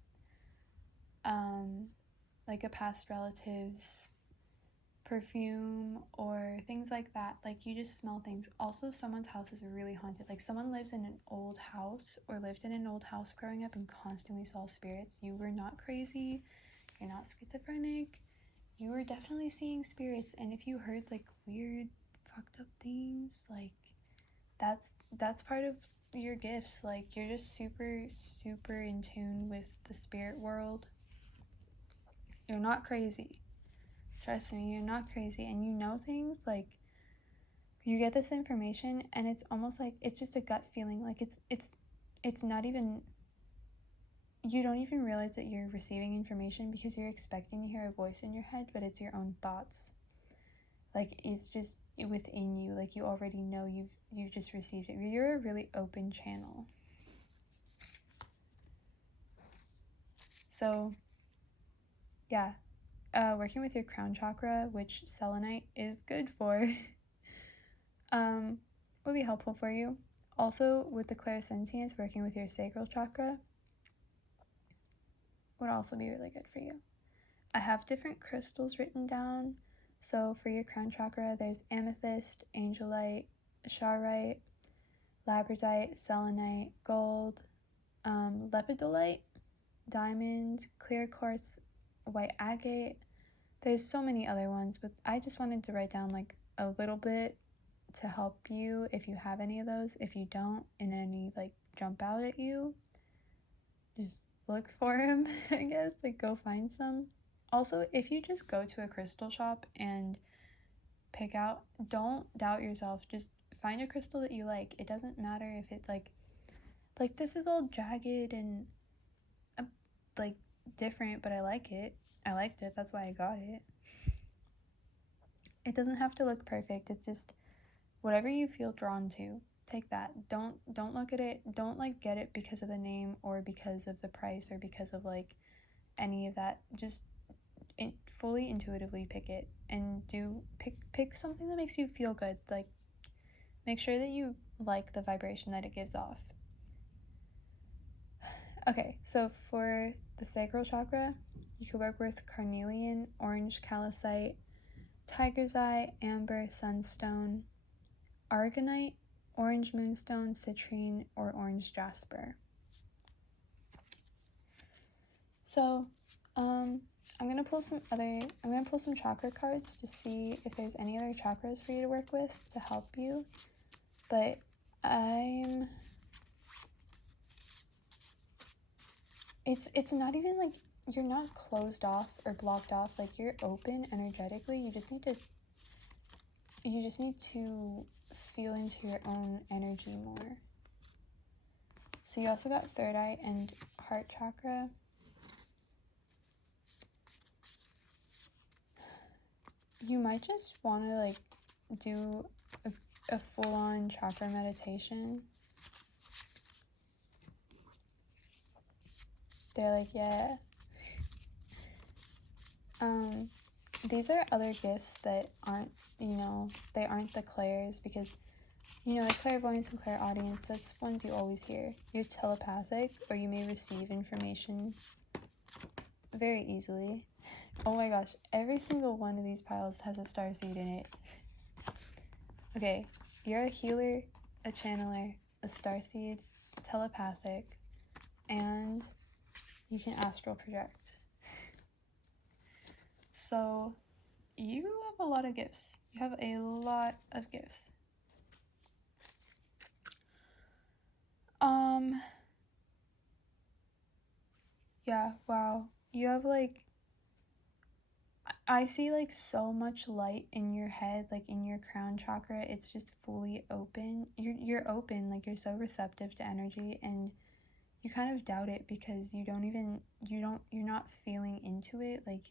relative's perfume or things like that. Like you just smell things. Also, someone's house is really haunted. Like someone lives in an old house or lived in an old house growing up and constantly saw spirits. You were not crazy. You're not schizophrenic. You were definitely seeing spirits. And if you heard like weird fucked up things, like that's part of your gifts. Like you're just super in tune with the spirit world. You're not crazy. Trust me, you're not crazy. And you know things. Like you get this information and it's almost like it's just a gut feeling. Like it's not even, you don't even realize that you're receiving information because you're expecting to hear a voice in your head, but it's your own thoughts. Like it's just within you. Like you already know you've just received it. You're a really open channel. So yeah, working with your crown chakra, which selenite is good for, would be helpful for you. Also, with the clairsentience, working with your sacral chakra would also be really good for you. I have different crystals written down. So for your crown chakra, there's amethyst, angelite, charoite, labradorite, selenite, gold, lepidolite, diamond, clear quartz, white agate. There's so many other ones, but I just wanted to write down like a little bit to help you if you have any of those. If you don't and any like jump out at you, just look for them. I guess, like go find some. Also, if you just go to a crystal shop and pick out, don't doubt yourself. Just find a crystal that you like. It doesn't matter if it's like this is all jagged and like different, but I like it. I liked it. That's why I got it. It doesn't have to look perfect. It's just whatever you feel drawn to. Take that. Don't look at it. Don't like get it because of the name or because of the price or because of like any of that. Just fully intuitively pick it and pick something that makes you feel good. Like, make sure that you like the vibration that it gives off. Okay, so for the sacral chakra, you could work with carnelian, orange calcite, tiger's eye, amber sunstone, argonite, orange moonstone, citrine, or orange jasper. So, I'm gonna pull some chakra cards to see if there's any other chakras for you to work with to help you. But it's not even like you're not closed off or blocked off. Like, you're open energetically. You just need to feel into your own energy more. So you also got third eye and heart chakra. You might just want to like do a full-on chakra meditation. They're like, yeah. These are other gifts that aren't, they aren't the clairs, because, the clairvoyance and clairaudience, that's ones you always hear. You're telepathic, or you may receive information very easily. Oh my gosh, every single one of these piles has a starseed in it. Okay, you're a healer, a channeler, a starseed, telepathic, and you can astral project. So you have a lot of gifts. You have a lot of gifts. Yeah, wow. You have like, I see like so much light in your head, like in your crown chakra. It's just fully open. You're open, like you're so receptive to energy, and you kind of doubt it because you're not feeling into it. Like,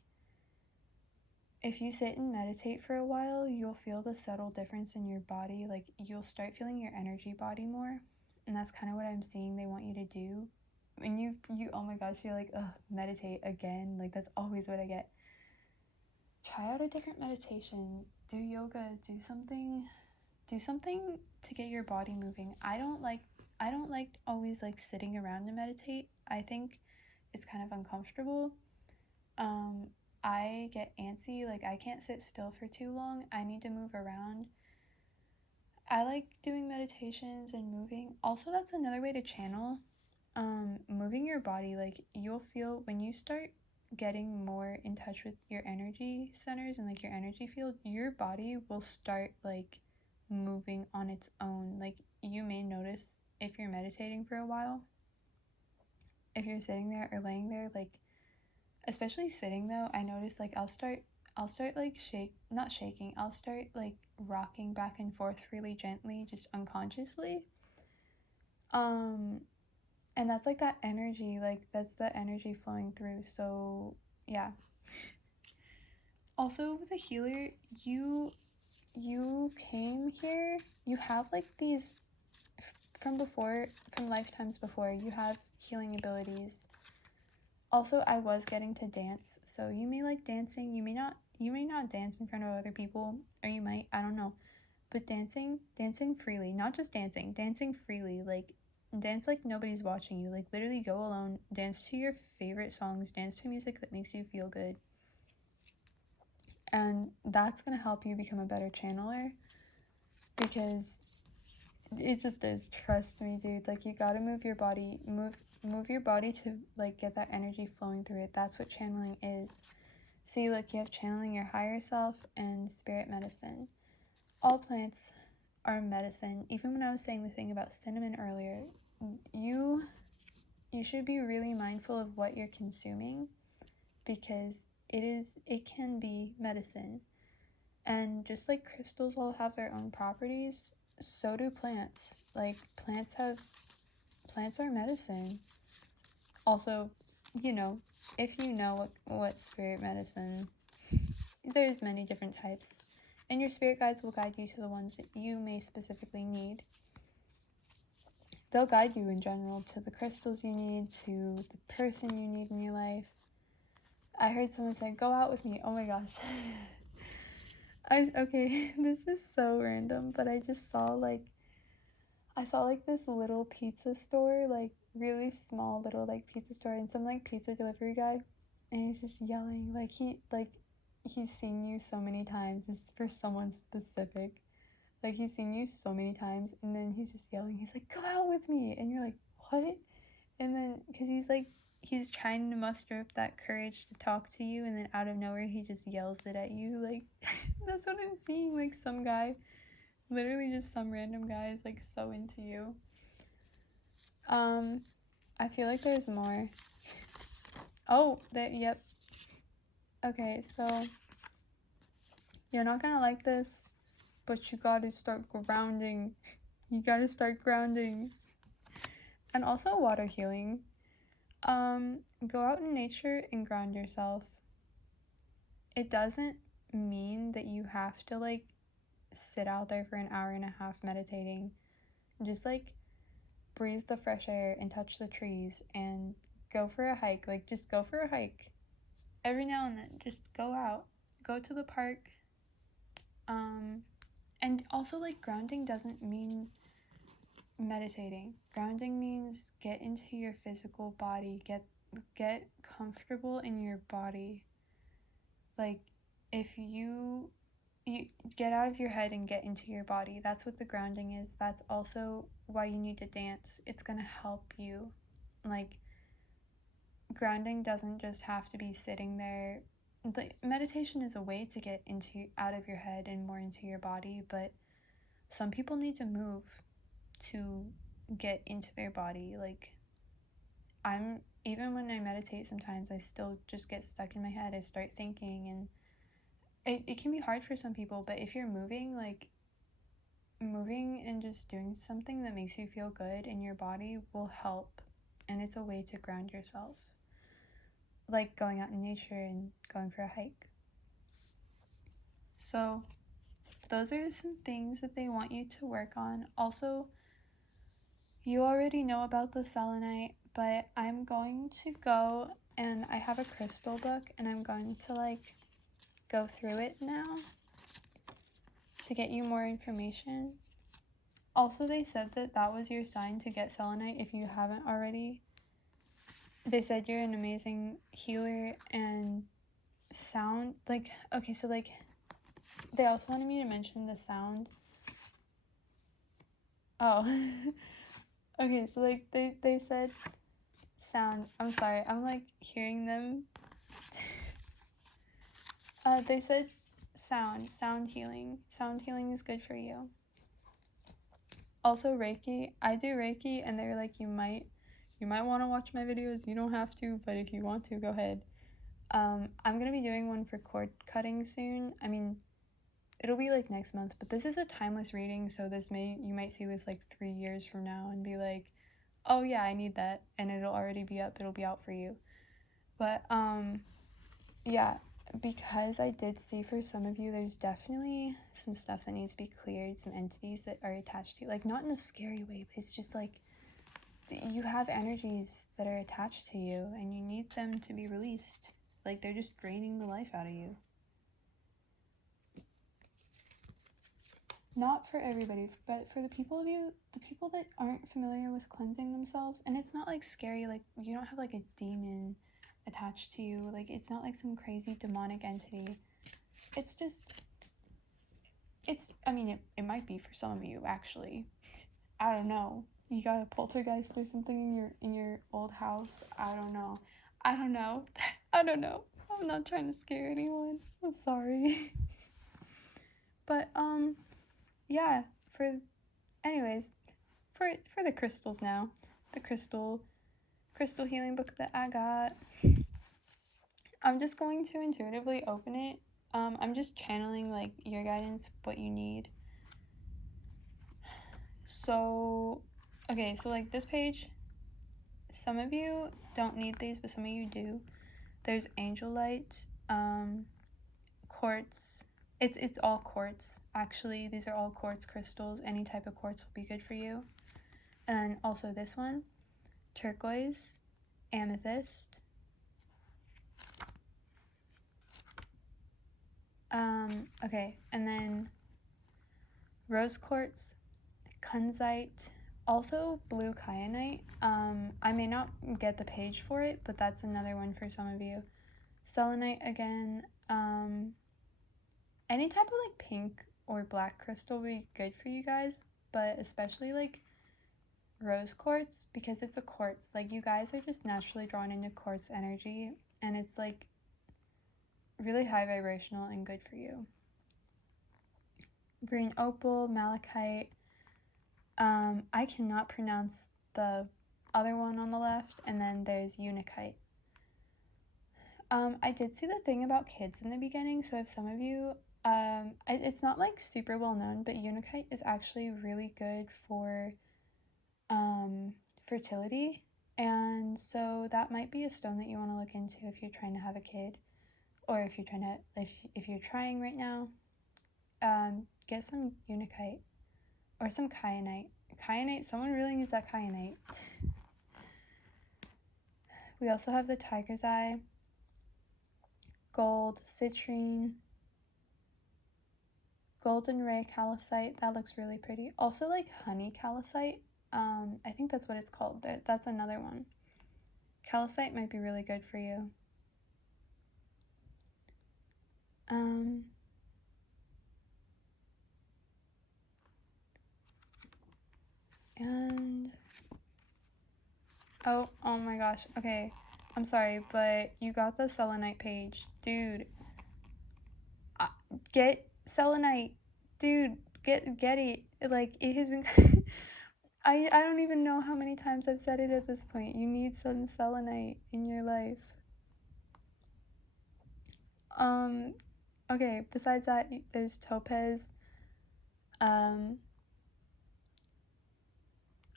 if you sit and meditate for a while, you'll feel the subtle difference in your body. Like, you'll start feeling your energy body more, and that's kind of what I'm seeing they want you to do. And you oh my gosh, you're like, ugh, meditate again. Like, that's always what I get. Try out a different meditation. Do yoga. Do something to get your body moving. I don't like always like sitting around to meditate. I think it's kind of uncomfortable. I get antsy. Like, I can't sit still for too long. I need to move around. I like doing meditations and moving. Also, that's another way to channel. Moving your body. Like, you'll feel when you start getting more in touch with your energy centers and like your energy field, your body will start like moving on its own. Like, you may notice if you're meditating for a while, if you're sitting there or laying there, like, especially sitting though, I notice like I'll start like not shaking, I'll start like rocking back and forth really gently, just unconsciously. And that's like that energy, like that's the energy flowing through. So yeah. Also, with a healer, you came here, you have like these from lifetimes before, you have healing abilities. Also, I was getting to dance, so you may like dancing. You may not dance in front of other people, or you might, I don't know. But dancing freely, not just dancing freely, like dance like nobody's watching you. Like, literally go alone, dance to your favorite songs, dance to music that makes you feel good. And that's gonna help you become a better channeler, because it just is. Trust me, dude. Like, you gotta move your body, move your body to like get that energy flowing through it. That's what channeling is. See, like, you have channeling your higher self and spirit medicine. All plants are medicine. Even when I was saying the thing about cinnamon earlier, you should be really mindful of what you're consuming, because it can be medicine. And just like crystals all have their own properties, so do plants. Like, plants are medicine. Also, you know, if you know what spirit medicine, there's many different types. And your spirit guides will guide you to the ones that you may specifically need. They'll guide you in general to the crystals you need, to the person you need in your life. I heard someone say, go out with me. Oh my gosh. Okay, this is so random, but I just saw like this little pizza store, like really small little like pizza store, and some like pizza delivery guy, and he's just yelling, like he's seen you so many times. It's for someone specific. Like, he's seen you so many times, and then he's just yelling. He's like, go out with me. And you're like, what? And then, because he's trying to muster up that courage to talk to you, and then out of nowhere, he just yells it at you. Like, that's what I'm seeing. Like, some guy, literally just some random guy is, like, so into you. I feel like there's more. Oh, yep. Okay, so, you're not gonna like this, but you gotta start grounding. You gotta start grounding. And also water healing. Go out in nature and ground yourself. It doesn't mean that you have to, like, sit out there for an hour and a half meditating. Just, like, breathe the fresh air and touch the trees and go for a hike. Like, just go for a hike. Every now and then, just go out. Go to the park. And also, like, grounding doesn't mean meditating. Grounding means get into your physical body, get comfortable in your body. Like, if you get out of your head and get into your body, that's what the grounding is. That's also why you need to dance. It's gonna help you. Like, grounding doesn't just have to be sitting there. The meditation is a way to get out of your head and more into your body, but some people need to move to get into their body. Like, even when I meditate, sometimes I still just get stuck in my head. I start thinking, and it can be hard for some people, but if you're moving, like, moving and just doing something that makes you feel good in your body will help, and it's a way to ground yourself. Like going out in nature and going for a hike. So those are some things that they want you to work on. Also, you already know about the selenite, but I'm going to go, and I have a crystal book, and I'm going to, like, go through it now to get you more information. Also, they said that was your sign to get selenite if you haven't already. They said you're an amazing healer and sound, like, okay, so, like, they also wanted me to mention the sound. Oh. Okay, so, like, they said sound. I'm sorry, I'm, like, hearing them. They said sound healing. Sound healing is good for you. Also, Reiki. I do Reiki, and they were like, you might want to watch my videos. You don't have to, but if you want to, go ahead. I'm gonna be doing one for cord cutting soon. I mean, it'll be like next month, but this is a timeless reading, so you might see this like 3 years from now and be like, oh yeah, I need that, and it'll already be up. It'll be out for you. But yeah, because I did see for some of you, there's definitely some stuff that needs to be cleared, some entities that are attached to you, like, not in a scary way, but it's just like you have energies that are attached to you and you need them to be released. Like, they're just draining the life out of you. Not for everybody, but for the people that aren't familiar with cleansing themselves, and it's not like scary, like, you don't have like a demon attached to you, like, it's not like some crazy demonic entity. It's just, I mean, it might be for some of you, actually. I don't know. You got a poltergeist or something in your old house. I don't know. I don't know. I'm not trying to scare anyone. I'm sorry. But yeah, anyways, for the crystals now. The crystal healing book that I got. I'm just going to intuitively open it. I'm just channeling like your guidance, what you need. So, okay, so like this page, some of you don't need these, but some of you do. There's angel light, quartz. It's all quartz, actually. These are all quartz crystals. Any type of quartz will be good for you. And also this one, turquoise, amethyst, okay, and then rose quartz, kunzite, also blue kyanite. I may not get the page for it, but that's another one for some of you. Selenite again. Any type of like pink or black crystal would be good for you guys, but especially like rose quartz, because it's a quartz. Like, you guys are just naturally drawn into quartz energy, and it's like really high vibrational and good for you. Green opal, malachite. I cannot pronounce the other one on the left, and then there's unakite. I did see the thing about kids in the beginning, so if some of you, it's not like super well known, but unakite is actually really good for fertility, and so that might be a stone that you want to look into if you're trying to have a kid, or if you're trying to, if you're trying right now, get some unakite or some kyanite. Kyanite, someone really needs that kyanite. We also have the tiger's eye, gold, citrine, golden ray calcite. That looks really pretty. Also like honey calcite. I think that's what it's called. That's another one. Calcite might be really good for you. And oh my gosh. Okay, I'm sorry, but you got the selenite page, dude. Get selenite, dude. Get it. Like, it has been. I don't even know how many times I've said it at this point. You need some selenite in your life. Okay, besides that, there's topaz.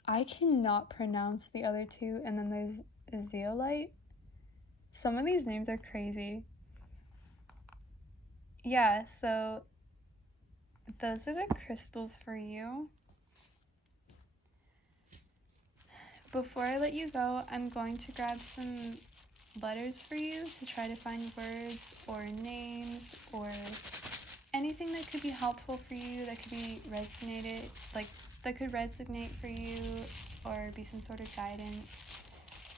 I cannot pronounce the other two, and then there's zeolite. Some of these names are crazy. Yeah, so those are the crystals for you. Before I let you go, I'm going to grab some letters for you to try to find words or names or anything that could be helpful for you, that could be resonated, like that could resonate for you, or be some sort of guidance,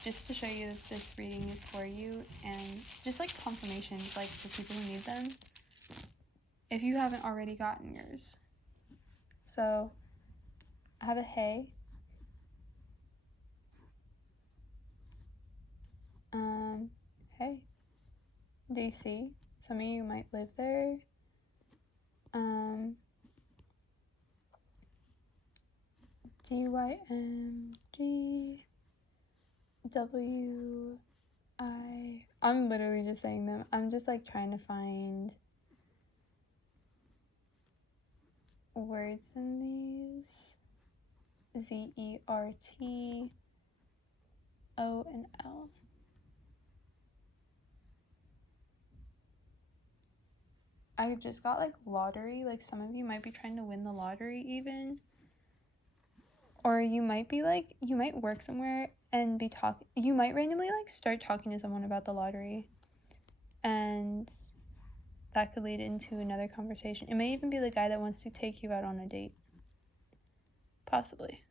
just to show you that this reading is for you, and just like confirmations, like for people who need them, if you haven't already gotten yours. So I have a hey. Hey, DC. Some of you might live there. DYMGWI. I'm literally just saying them. I'm just like trying to find words in these. ZERT O and L. I just got like lottery. Like, some of you might be trying to win the lottery even. Or you might be like, you might work somewhere and be talking. You might randomly like start talking to someone about the lottery, and that could lead into another conversation. It may even be the guy that wants to take you out on a date. Possibly.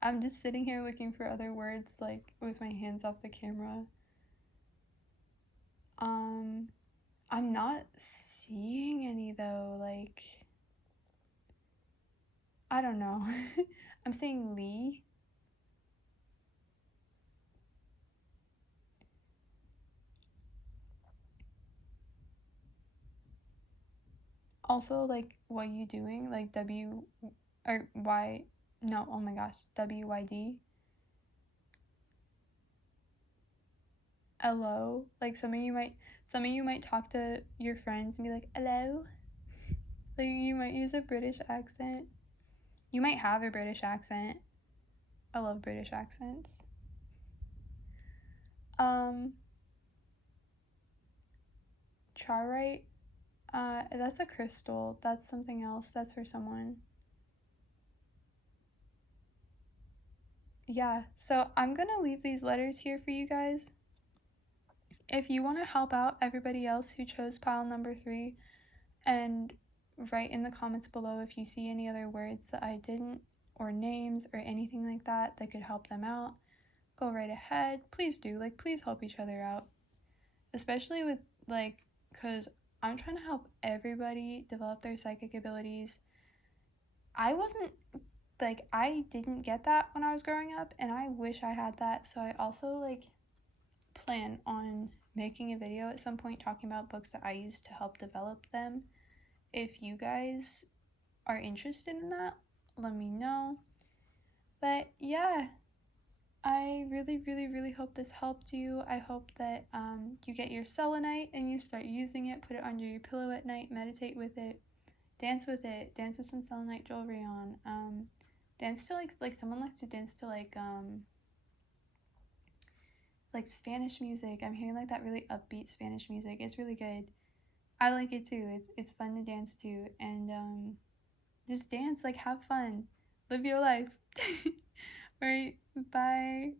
I'm just sitting here looking for other words, like, with my hands off the camera. I'm not seeing any though, like, I don't know. I'm saying Lee. Also, like, what you doing? Like, W or Y, no, oh my gosh, WYD. hello. Like some of you might talk to your friends and be like, hello. Like you might use a British accent. You might have a British accent. I love British accents. Charite, that's a crystal. That's something else. That's for someone. Yeah, so I'm gonna leave these letters here for you guys. If you want to help out everybody else who chose pile number 3, and write in the comments below if you see any other words that I didn't, or names or anything like that that could help them out, go right ahead. Please do. Like, please help each other out. Especially with, like, because I'm trying to help everybody develop their psychic abilities. I didn't get that when I was growing up, and I wish I had that. So I also, like, plan on making a video at some point talking about books that I used to help develop them. If you guys are interested in that, let me know. But yeah, I really, really, really hope this helped you. I hope that you get your selenite and you start using it. Put it under your pillow at night, meditate with it, dance with it, dance with some selenite jewelry on. Dance to like someone likes to dance to like Spanish music. I'm hearing like that really upbeat Spanish music. It's really good. I like it too. It's fun to dance to, and just dance, like have fun, live your life. All right, bye.